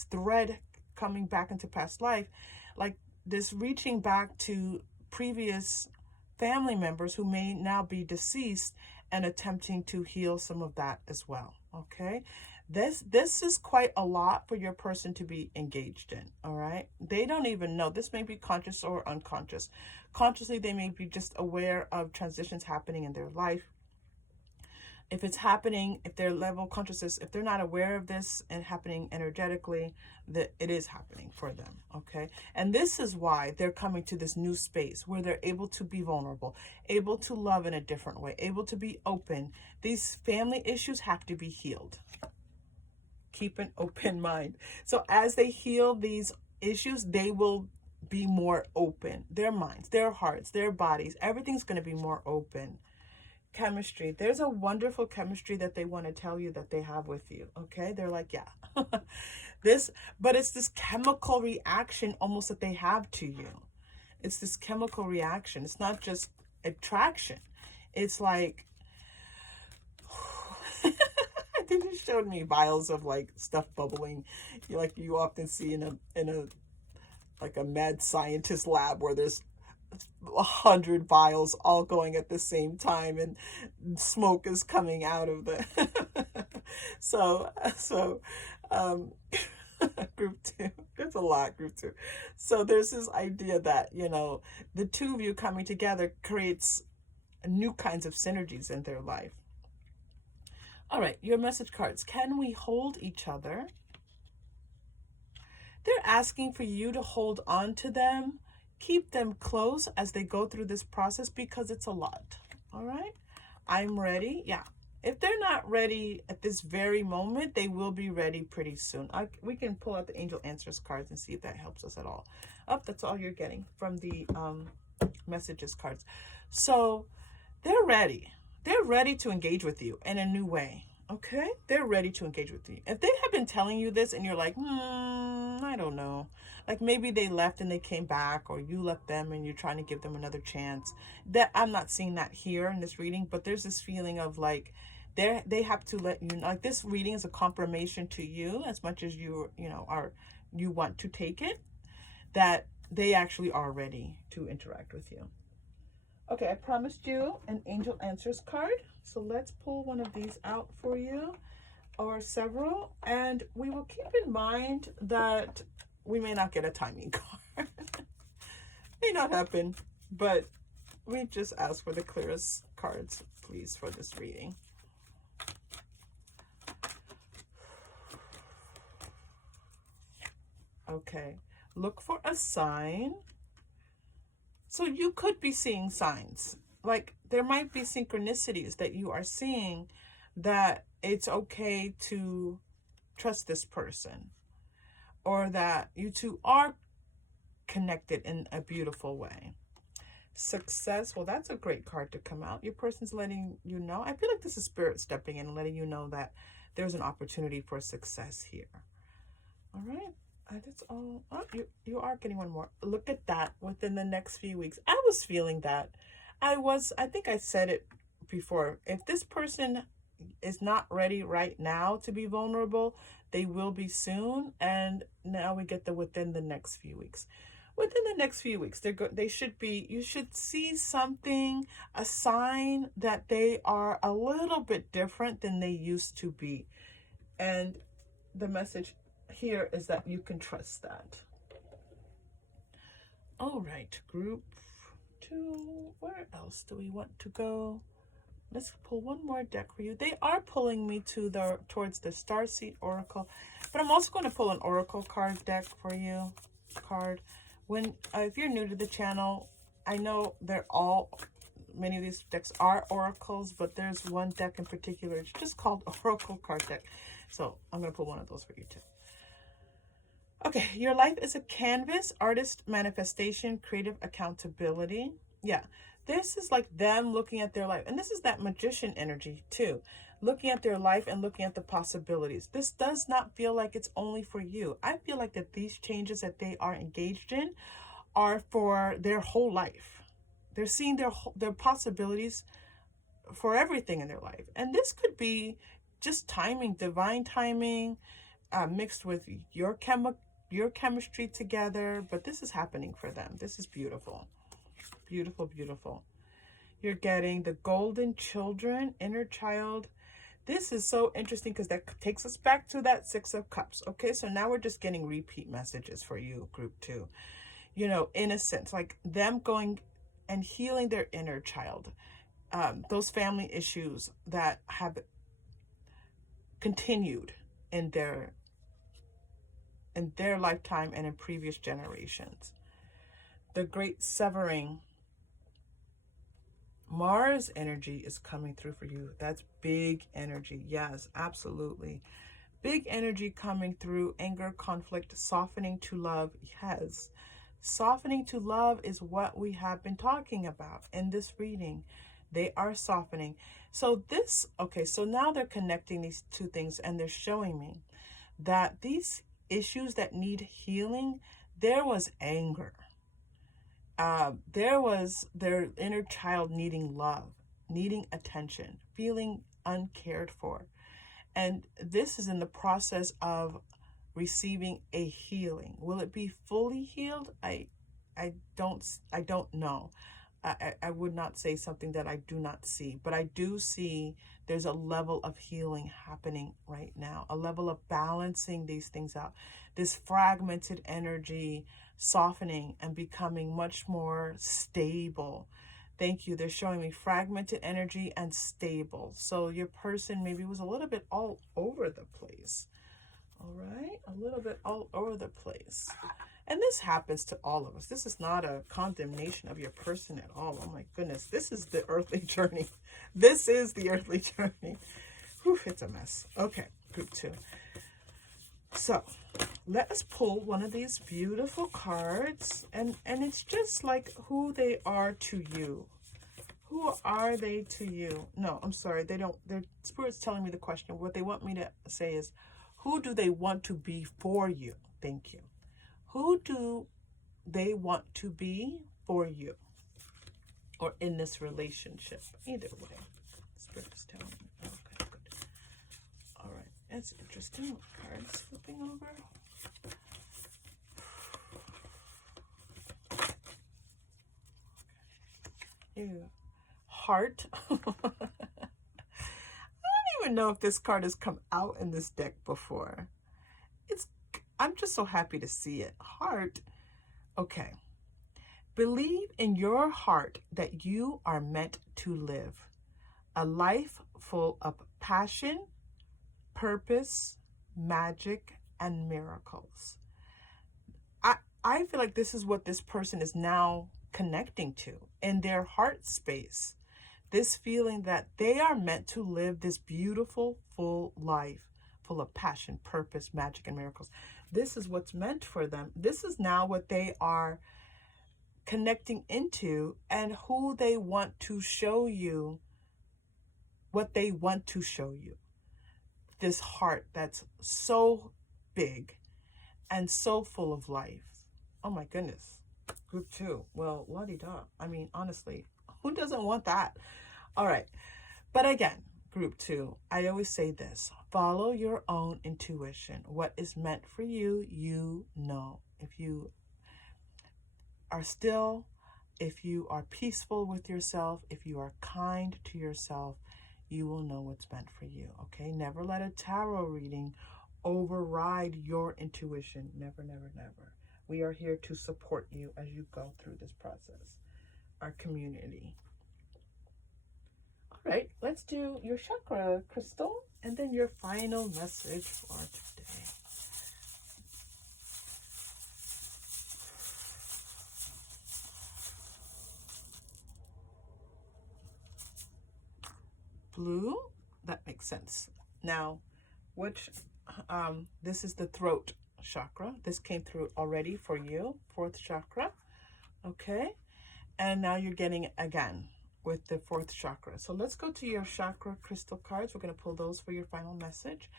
thread coming back into past life, like this reaching back to previous family members who may now be deceased and attempting to heal some of that as well, okay? This is quite a lot for your person to be engaged in, all right? They don't even know. This may be conscious or unconscious. Consciously, they may be just aware of transitions happening in their life. If it's happening, if their level of consciousness, if they're not aware of this and happening energetically, that it is happening for them, okay? And this is why they're coming to this new space where they're able to be vulnerable, able to love in a different way, able to be open. These family issues have to be healed. Keep an open mind. So as they heal these issues, they will be more open. Their minds, their hearts, their bodies, everything's going to be more open. Chemistry. There's a wonderful chemistry that they want to tell you that they have with you. Okay. They're like, yeah, but it's this chemical reaction almost that they have to you. It's this chemical reaction. It's not just attraction. It's like, I think it showed me vials of like stuff bubbling, like you often see in a like a mad scientist lab where there's 100 vials all going at the same time and smoke is coming out of the so group 2, there's a lot, group 2. So there's this idea that, you know, the two of you coming together creates new kinds of synergies in their life. All right, your message cards. Can we hold each other? They're asking for you to hold on to them. Keep them close as they go through this process because it's a lot. All right, I'm ready. Yeah, if they're not ready at this very moment, they will be ready pretty soon. We can pull out the angel answers cards and see if that helps us at all. Oh, that's all you're getting from the messages cards. So they're ready. They're ready to engage with you in a new way. Okay, they're ready to engage with you. If they have been telling you this and you're like, I don't know, like maybe they left and they came back, or you left them and you're trying to give them another chance, that I'm not seeing that here in this reading, but there's this feeling of like they have to let you know, like this reading is a confirmation to you as much as you want to take it, that they actually are ready to interact with you. Okay, I promised you an angel answers card. So let's pull one of these out for you, or several. And we will keep in mind that we may not get a timing card. May not happen, but we just ask for the clearest cards, please, for this reading. Okay. Look for a sign. So you could be seeing signs. Like there might be synchronicities that you are seeing that it's okay to trust this person, or that you two are connected in a beautiful way. Success, well, that's a great card to come out. Your person's letting you know. I feel like this is spirit stepping in and letting you know that there's an opportunity for success here. All right. That's all. Oh, you are getting one more. Look at that. Within the next few weeks, I was feeling that. I think I said it before. If this person is not ready right now to be vulnerable, they will be soon. And now we get the within the next few weeks. Within the next few weeks, they should be, you should see something, a sign that they are a little bit different than they used to be. And the message here is that you can trust that. All right, group 2, where else do we want to go? Let's pull one more deck for you. They are pulling me towards the Starseed Oracle, but I'm also going to pull an Oracle card deck for you. If you're new to the channel, I know many of these decks are oracles, but there's one deck in particular. It's just called Oracle card deck. So I'm going to pull one of those for you too. Okay, your life is a canvas, artist manifestation, creative accountability. Yeah, this is like them looking at their life. And this is that magician energy too. Looking at their life and looking at the possibilities. This does not feel like it's only for you. I feel like that these changes that they are engaged in are for their whole life. They're seeing their possibilities for everything in their life. And this could be just timing, divine timing, mixed with your chemistry together. But this is happening for them. This is beautiful. Beautiful, beautiful. You're getting the golden children, inner child. This is so interesting because that takes us back to that 6 of Cups. Okay, so now we're just getting repeat messages for you, group 2. You know, innocence, like them going and healing their inner child. Those family issues that have continued in their lifetime and in previous generations. The great severing. Mars energy is coming through for you. That's big energy. Yes, absolutely. Big energy coming through. Anger, conflict, softening to love. Yes. Softening to love is what we have been talking about in this reading. They are softening. So now they're connecting these two things, and they're showing me that these issues that need healing, there was anger. There was their inner child needing love, needing attention, feeling uncared for. And this is in the process of receiving a healing. Will it be fully healed? I don't know. I would not say something that I do not see, but I do see there's a level of healing happening right now, a level of balancing these things out. This fragmented energy softening and becoming much more stable. Thank you. They're showing me fragmented energy and stable. So your person maybe was a little bit all over the place. All right, a little bit all over the place. And this happens to all of us. This is not a condemnation of your person at all. Oh my goodness, this is the earthly journey. This is the earthly journey. Whew, it's a mess. Okay, group 2. So let us pull one of these beautiful cards, and it's just like who they are to you. Who are they to you? No, I'm sorry. Their spirit's telling me the question. What they want me to say is, who do they want to be for you? Thank you. Who do they want to be for you, or in this relationship? Either way, spirit is telling me. Okay, good. All right, that's interesting. Cards flipping over. Ew. Heart. I don't even know if this card has come out in this deck before. I'm just so happy to see it. Heart. Okay. Believe in your heart that you are meant to live a life full of passion, purpose, magic, and miracles. I feel like this is what this person is now connecting to in their heart space. This feeling that they are meant to live this beautiful, full life, full of passion, purpose, magic, and miracles. This is what's meant for them. This is now what they are connecting into, and who they want to show you, what they want to show you. This heart that's so big and so full of life. Oh my goodness. Group 2. Well, la-di-da. I mean, honestly, who doesn't want that? All right. But again, group 2, I always say this: follow your own intuition. What is meant for you, you know. If you are still, if you are peaceful with yourself, if you are kind to yourself, you will know what's meant for you. Okay? Never let a tarot reading override your intuition. Never, never, never. We are here to support you as you go through this process. Our community. All right, let's do your chakra crystal and then your final message for today. Blue, that makes sense. Now, this is the throat chakra. This came through already for you, 4th chakra. Okay, and now you're getting it again with the 4th chakra. So let's go to your chakra crystal cards. We're going to pull those for your final message.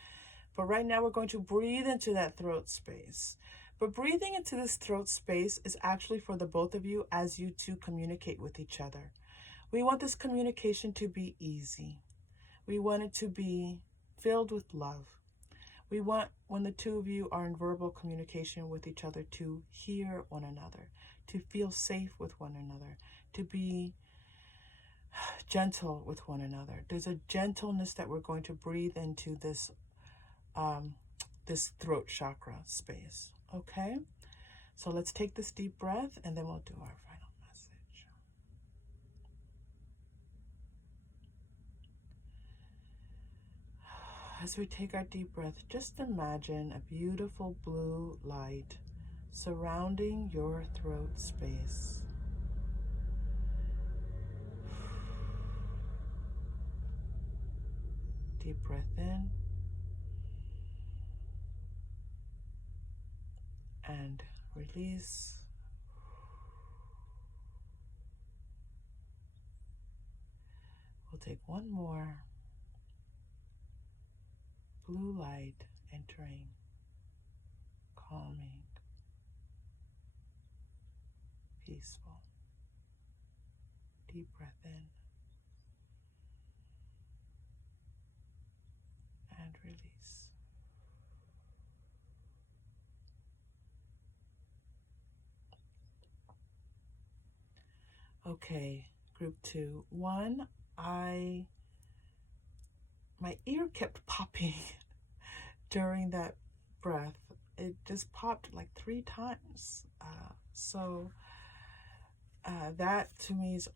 But right now we're going to breathe into that throat space. But breathing into this throat space is actually for the both of you as you two communicate with each other. We want this communication to be easy. We want it to be filled with love. We want, when the two of you are in verbal communication with each other, to hear one another, to feel safe with one another, to be gentle with one another. There's a gentleness that we're going to breathe into this this throat chakra space. Okay? So let's take this deep breath and then we'll do our final message. As we take our deep breath, just imagine a beautiful blue light surrounding your throat space. Deep breath in and release. We'll take one more. Blue light entering, calming, peaceful. Deep breath in and release. Okay, group 2. 1, my ear kept popping during that breath. It just popped like 3 times. That to me is,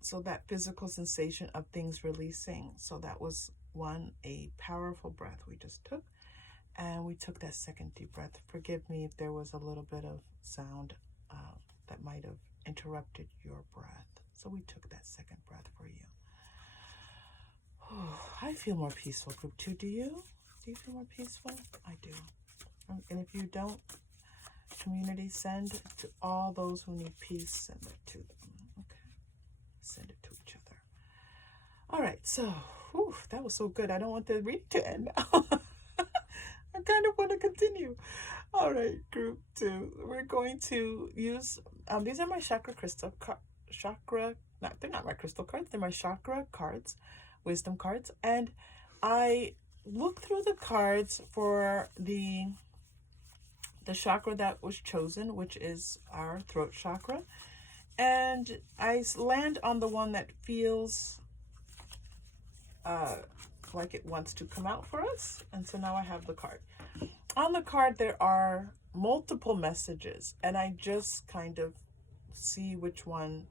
so that physical sensation of things releasing. So that was a powerful breath we just took. And we took that second deep breath. Forgive me if there was a little bit of sound that might have interrupted your breath. So we took that second breath for you. I feel more peaceful, group 2. Do you? Do you feel more peaceful? I do. And if you don't, community, send to all those who need peace. Send it to them. Okay. Send it to each other. All right. So, that was so good. I don't want the reading to end now. I kind of want to continue. All right, group 2. We're going to use, these are my chakra crystal, they're not my crystal cards. They're my chakra cards, wisdom cards. And I looked through the cards for the chakra that was chosen, which is our throat chakra. And I land on the one that feels like it wants to come out for us. And so now I have the card. On the card, there are multiple messages, and I just kind of see which one,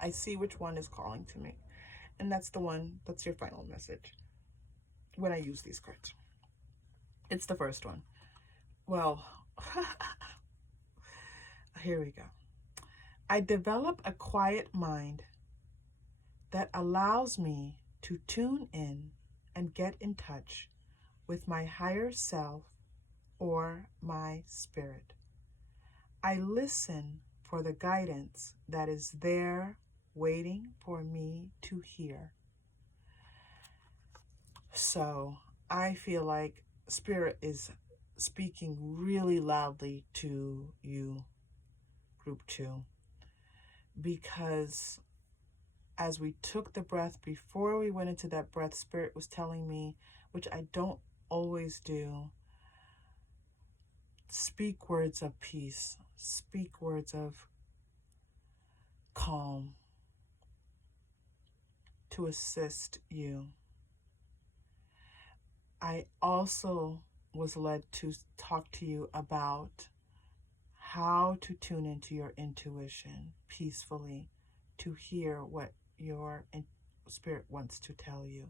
I see which one is calling to me. And that's the one, that's your final message when I use these cards. It's the first one. Well, Here we go. I develop a quiet mind that allows me to tune in and get in touch with my higher self or my spirit. I listen for the guidance that is there waiting for me to hear. So I feel like Spirit is speaking really loudly to you, Group 2, because as we took the breath, before we went into that breath, Spirit was telling me, which I don't always do, speak words of peace, speak words of calm to assist you. I also was led to talk to you about how to tune into your intuition peacefully to hear what your spirit wants to tell you.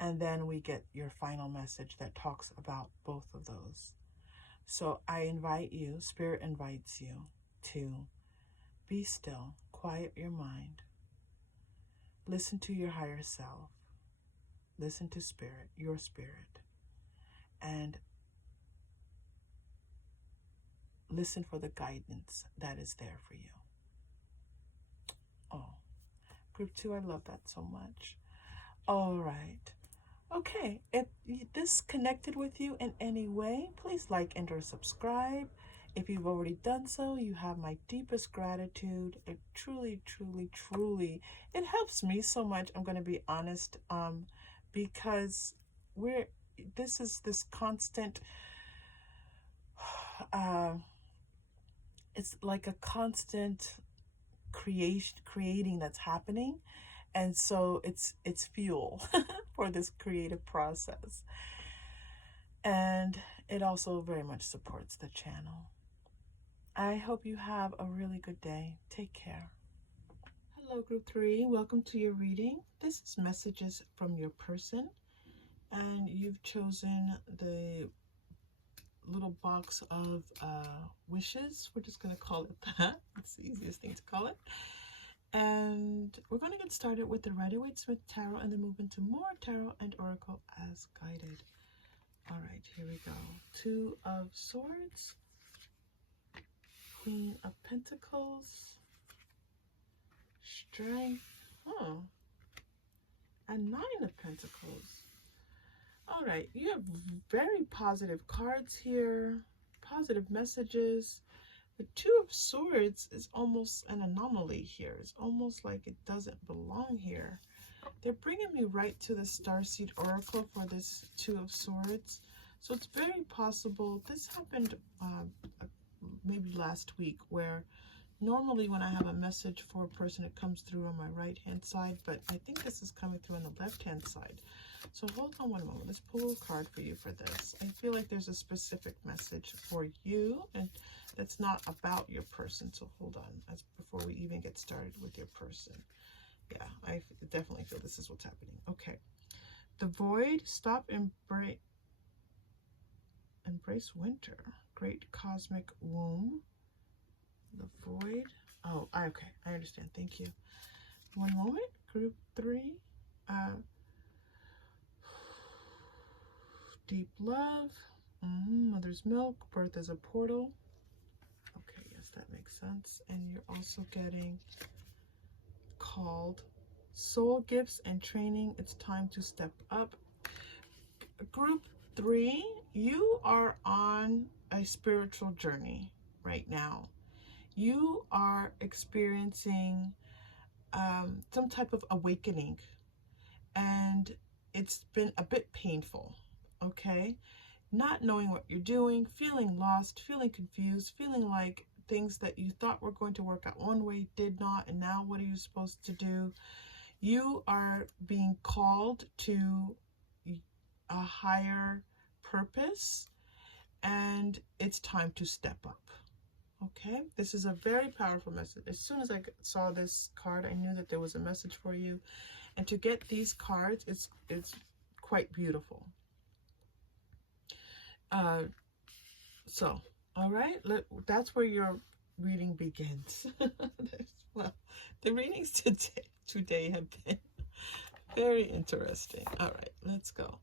And then we get your final message that talks about both of those. So I invite you, Spirit invites you to be still, quiet your mind, listen to your higher self, listen to Spirit, your Spirit, and listen for the guidance that is there for you. Oh, Group 2, I love that so much. All right. Okay, if this connected with you in any way, please like and or subscribe. If you've already done so, you have my deepest gratitude. It truly, truly, truly, it helps me so much. I'm going to be honest, because this is this constant, it's like a constant creating that's happening. And so it's fuel for this creative process. And it also very much supports the channel. I hope you have a really good day. Take care. Hello, Group 3. Welcome to your reading. This is messages from your person. And you've chosen the little box of wishes. We're just going to call it that. It's the easiest thing to call it. And we're going to get started with the Rider-Waite-Smith Tarot and then move into more Tarot and Oracle as guided. All right, here we go. 2 of Swords, Queen of Pentacles, Strength, and 9 of Pentacles. All right, you have very positive cards here, positive messages. The 2 of Swords is almost an anomaly here. It's almost like it doesn't belong here. They're bringing me right to the Starseed Oracle for this 2 of Swords. So it's very possible, this happened maybe last week, where normally when I have a message for a person, it comes through on my right-hand side, but I think this is coming through on the left-hand side. So hold on one moment. Let's pull a card for you for this. I feel like there's a specific message for you, and that's not about your person. So hold on, before we even get started with your person. Yeah, I definitely feel this is what's happening. Okay. The Void, stop, embrace winter. Great cosmic womb. The Void. Oh, okay. I understand. Thank you. One moment. Group 3. Deep love. Mother's milk. Birth is a portal. Okay, yes, that makes sense. And you're also getting called soul gifts and training. It's time to step up. Group 3, you are on a spiritual journey right now. You are experiencing some type of awakening, and it's been a bit painful, okay? Not knowing what you're doing, feeling lost, feeling confused, feeling like things that you thought were going to work out one way did not, and now what are you supposed to do? You are being called to a higher purpose, and it's time to step up. Okay, this is a very powerful message. As soon as I saw this card, I knew that there was a message for you. And to get these cards, it's quite beautiful. So, all right, that's where your reading begins. Well, the readings today have been very interesting. All right, let's go.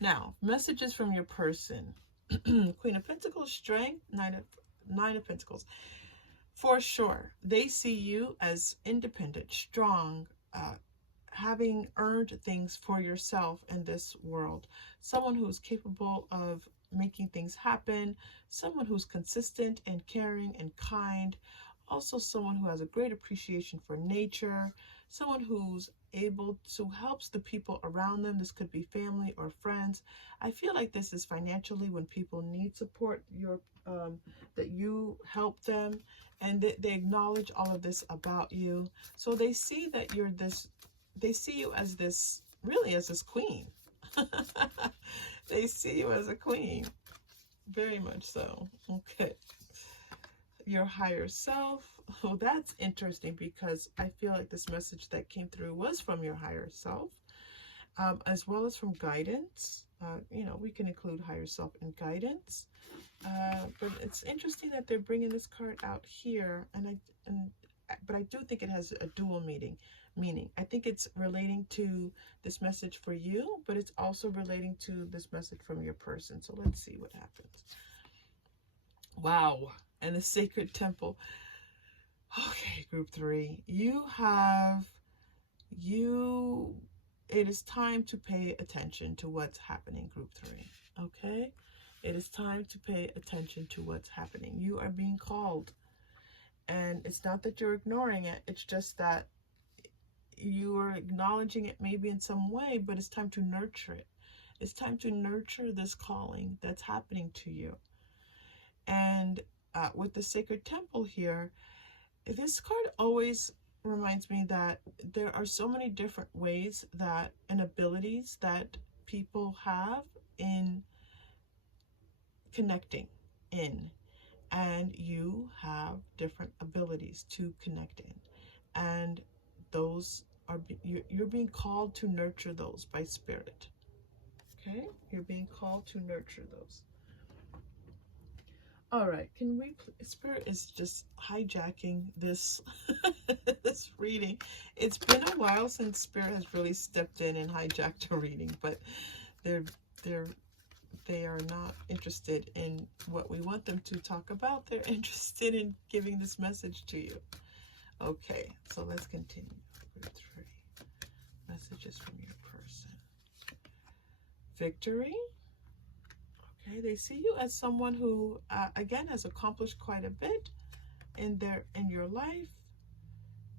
Now, messages from your person. Queen of Pentacles, Strength, Nine of Pentacles. For sure, they see you as independent, strong, having earned things for yourself in this world. Someone who's capable of making things happen, someone who's consistent and caring and kind, also someone who has a great appreciation for nature, someone who's able to help the people around them. This could be family or friends. I feel like this is financially when people need support, that you help them, and they acknowledge all of this about you. So they see that you're this, they see you as this, really as this queen. They see you as a queen, very much so. Okay. Your higher self. Oh, that's interesting, because I feel like this message that came through was from your higher self, as well as from guidance. You know, we can include higher self and guidance. But it's interesting that they're bringing this card out here, but I do think it has a dual meaning. I think it's relating to this message for you, but it's also relating to this message from your person. So let's see what happens. Wow. And the Sacred Temple. Okay, group 3. It is time to pay attention to what's happening, group 3. Okay? It is time to pay attention to what's happening. You are being called. And it's not that you're ignoring it. It's just that you are acknowledging it maybe in some way, but it's time to nurture it. It's time to nurture this calling that's happening to you. And with the Sacred Temple here, this card always reminds me that there are so many different ways that and abilities that people have in connecting in, and you have different abilities to connect in, and those are you're being called to nurture those by Spirit. Okay, you're being called to nurture those. All right, can we, Spirit is just hijacking this this reading. It's been a while since Spirit has really stepped in and hijacked a reading, but they are not interested in what we want them to talk about. They're interested in giving this message to you. Okay, so let's continue. Group 3. Messages from your person. Victory. Okay, they see you as someone who, again, has accomplished quite a bit in your life.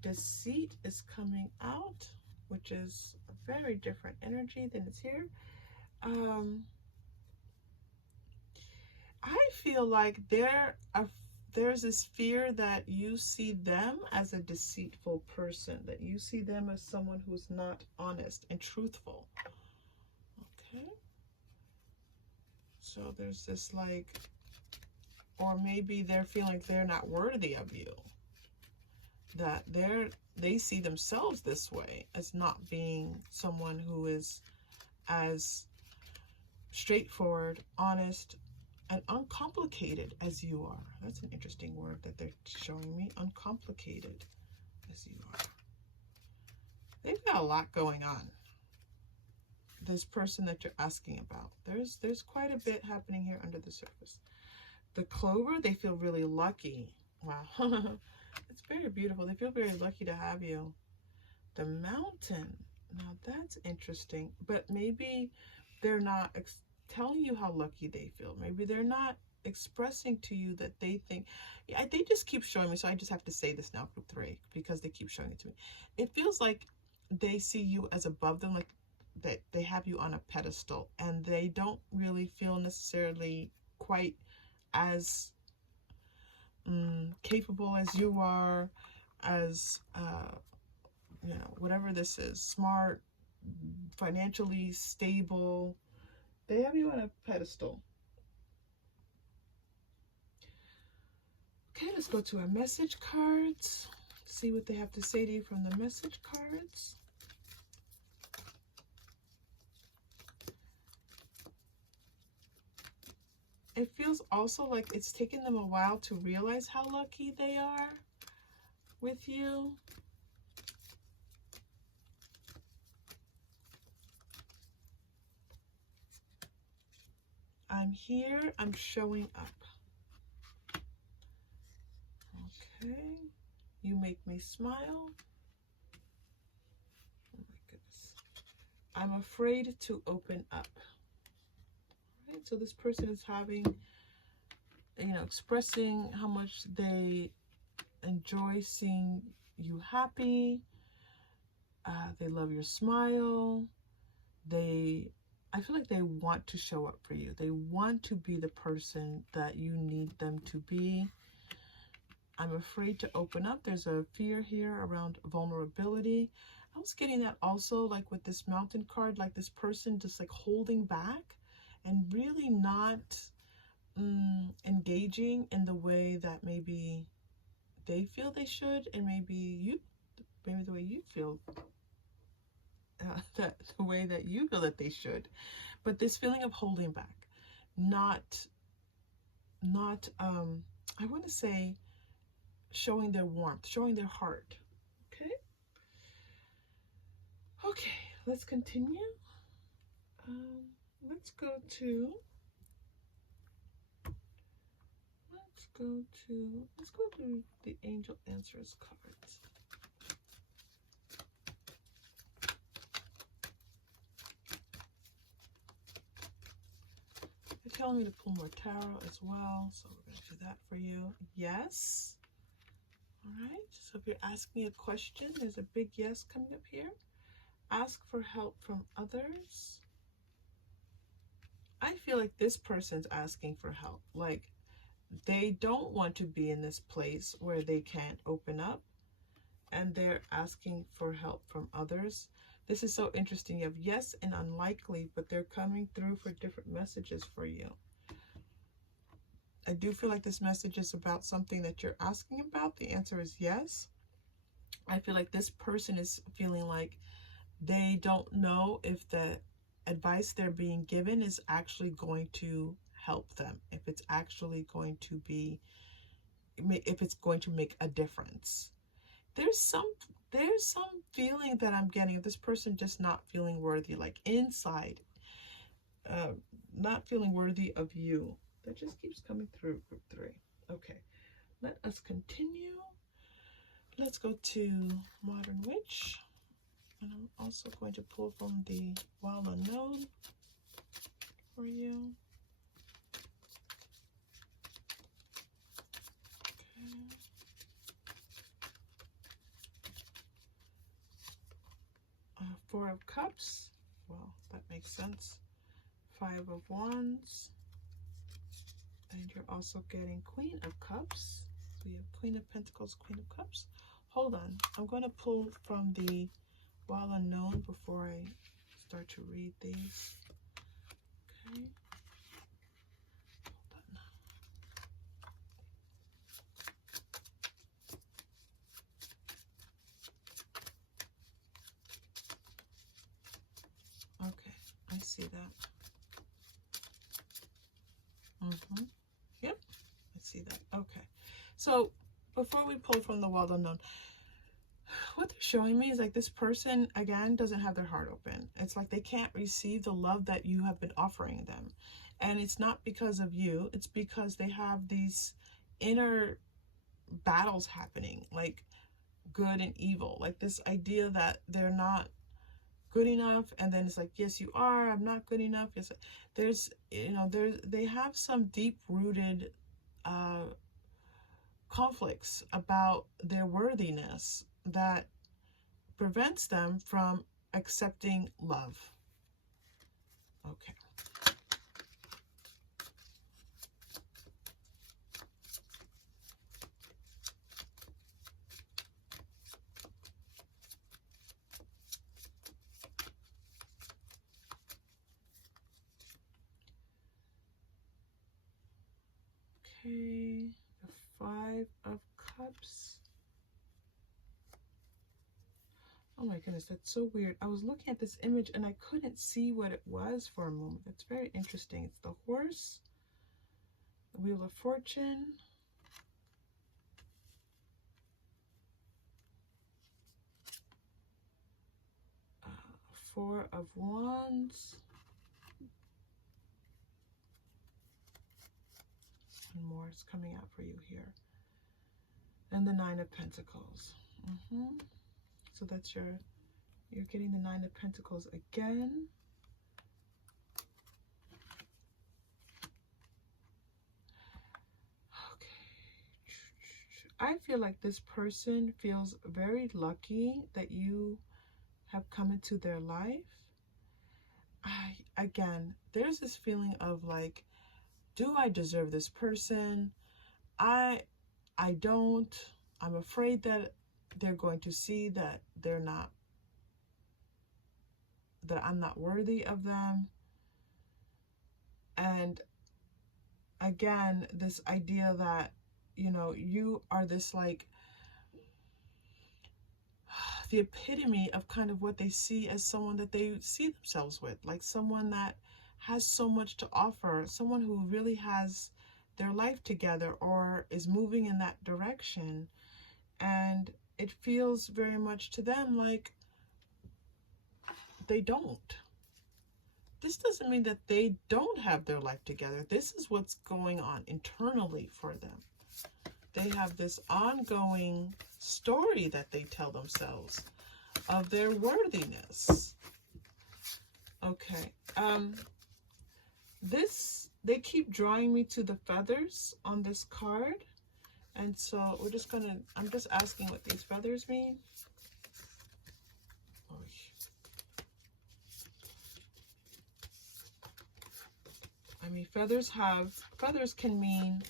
Deceit is coming out, which is a very different energy than it's here. I feel like there's this fear that you see them as a deceitful person, that you see them as someone who's not honest and truthful. Okay. So there's this like, or maybe they're feeling like they're not worthy of you. That they see themselves this way, as not being someone who is as straightforward, honest, and uncomplicated as you are. That's an interesting word that they're showing me. Uncomplicated as you are. They've got a lot going on. This person that you're asking about, there's quite a bit happening here under the surface. The Clover, they feel really lucky. Wow. It's very beautiful. They feel very lucky to have you. The Mountain, now that's interesting, but maybe they're not telling you how lucky they feel. Maybe they're not expressing to you that they think, yeah, they just keep showing me, so I just have to say this now, group 3, because they keep showing it to me. It feels like they see you as above them, like that they have you on a pedestal, and they don't really feel necessarily quite as capable as you are, as you know, whatever this is, smart, financially stable. They have you on a pedestal. Okay, let's go to our message cards. See what they have to say to you from the message cards. it feels also like it's taken them a while to realize how lucky they are with you. I'm here, I'm showing up. Okay, you make me smile. Oh my goodness. I'm afraid to open up. All right, so this person is having, expressing how much they enjoy seeing you happy. They love your smile. I feel like they want to show up for you. They want to be the person that you need them to be. I'm afraid to open up. There's a fear here around vulnerability. I was getting that also, like with this mountain card, like this person just like holding back and really not engaging in the way that maybe they feel they should, and maybe the way you feel, the way that you feel that they should. But this feeling of holding back, not I want to say showing their warmth, showing their heart. Okay, let's continue. Let's go to the angel answers cards. They're telling me to pull more tarot as well, so we're going to do that for you. Yes. All right, so if you're asking me a question, there's a big yes coming up here. Ask for help from others. I feel like this person's asking for help. Like they don't want to be in this place where they can't open up, and they're asking for help from others. This is so interesting. You have yes and unlikely, but they're coming through for different messages for you. I do feel like this message is about something that you're asking about. The answer is yes. I feel like this person is feeling like they don't know if the advice they're being given is actually going to help them, if it's actually going to be, if it's going to make a difference. There's some feeling that I'm getting of this person just not feeling worthy, like inside, not feeling worthy of you. That just keeps coming through, group 3. Okay, let us continue. Let's go to Modern Witch. And I'm also going to pull from the Wild Unknown for you. Okay. 4 of Cups. Well, that makes sense. 5 of Wands. And you're also getting Queen of Cups. So you have Queen of Pentacles, Queen of Cups. Hold on. I'm going to pull from the Wild Unknown before I start to read these. Okay. Hold on. Okay, I see that. Yep, I see that. Okay. So before we pull from the Wild Unknown, what they're showing me is like this person, again, doesn't have their heart open. It's like they can't receive the love that you have been offering them. And it's not because of you. It's because they have these inner battles happening, like good and evil. Like this idea that they're not good enough, and then it's like, yes you are, I'm not good enough. Yes, there's, they have some deep-rooted conflicts about their worthiness that prevents them from accepting love. Okay. Okay, the 5 of Cups. Oh my goodness, that's so weird. I was looking at this image and I couldn't see what it was for a moment. That's very interesting. It's the horse, Wheel of Fortune. Four of Wands. And more is coming out for you here. And the Nine of Pentacles. So that's you're getting the Nine of Pentacles again. I feel like this person feels very lucky that you have come into their life. Again, there's this feeling of like, do I deserve this person? I don't. I'm afraid that they're going to see that that I'm not worthy of them. And again, this idea that, you know, you are this like the epitome of kind of what they see as someone that they see themselves with, like someone that has so much to offer, someone who really has their life together or is moving in that direction. And it feels very much to them like they don't. This doesn't mean that they don't have their life together. This is what's going on internally for them. They have this ongoing story that they tell themselves of their worthiness. Okay. They keep drawing me to the feathers on this card. And so I'm just asking what these feathers mean. I mean, feathers can mean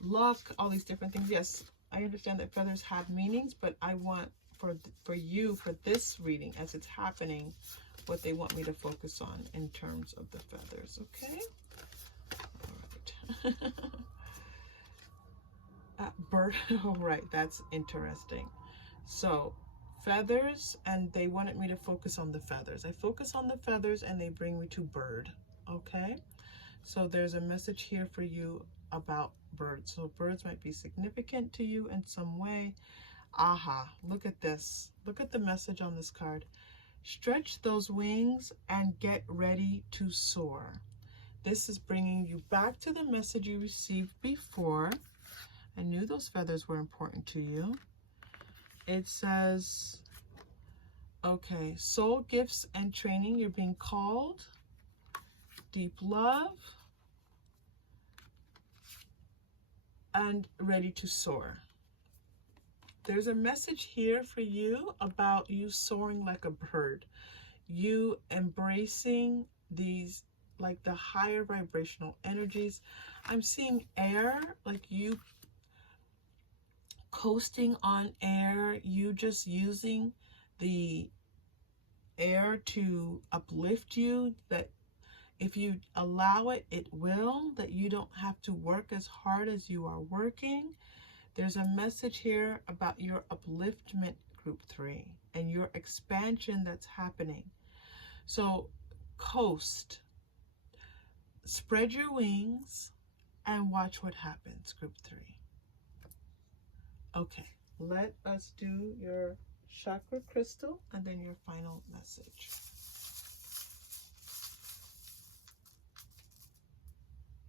luck, all these different things. Yes, I understand that feathers have meanings, but I want for you, for this reading as it's happening, what they want me to focus on in terms of the feathers, okay? All right. Bird, all right, that's interesting. So feathers, and they wanted me to focus on the feathers. I focus on the feathers and they bring me to bird, okay? So there's a message here for you about birds. So birds might be significant to you in some way. Aha, look at this. Look at the message on this card. Stretch those wings and get ready to soar. This is bringing you back to the message you received before. I knew those feathers were important to you. It says, okay, soul gifts and training. You're being called. Deep love. And ready to soar. There's a message here for you about you soaring like a bird. You embracing these, like the higher vibrational energies. I'm seeing air, like you coasting on air, you just using the air to uplift you, that if you allow it, it will, that you don't have to work as hard as you are working. There's a message here about your upliftment, group 3, and your expansion that's happening. So coast, spread your wings, and watch what happens, group 3. Okay, let us do your chakra crystal and then your final message.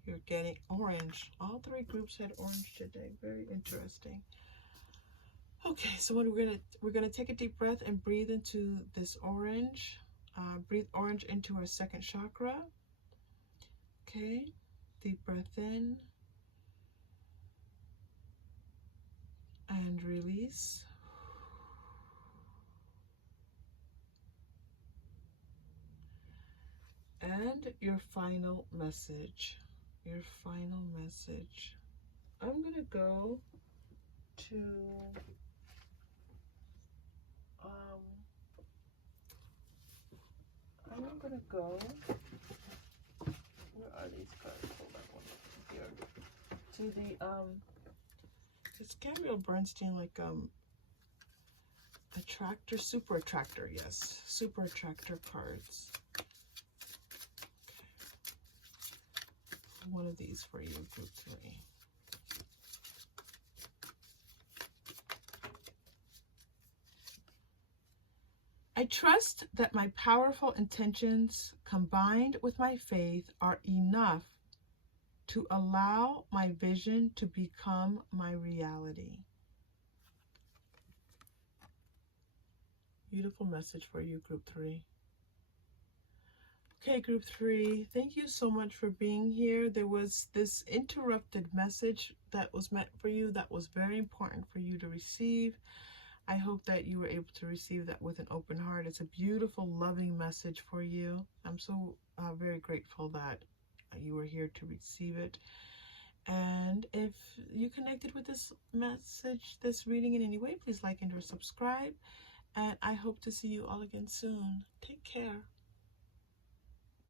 You're getting orange. All 3 groups had orange today. Very interesting. Okay, so what we're gonna take a deep breath and breathe into this orange. Breathe orange into our second chakra. Okay, deep breath in and release. And your final message. Your final message. I'm gonna go to where are these cards? Hold on one here. To the it's Gabrielle Bernstein, like attractor, super attractor, yes. Super attractor cards. Okay. One of of these for you, group 3. I trust that my powerful intentions combined with my faith are enough to allow my vision to become my reality. Beautiful message for you, group 3. Okay, group 3, thank you so much for being here. There was this interrupted message that was meant for you that was very important for you to receive. I hope that you were able to receive that with an open heart. It's a beautiful, loving message for you. I'm so very grateful that you were here to receive it. And if you connected with this message, this reading in any way, please like and or subscribe. And I hope to see you all again soon. Take care.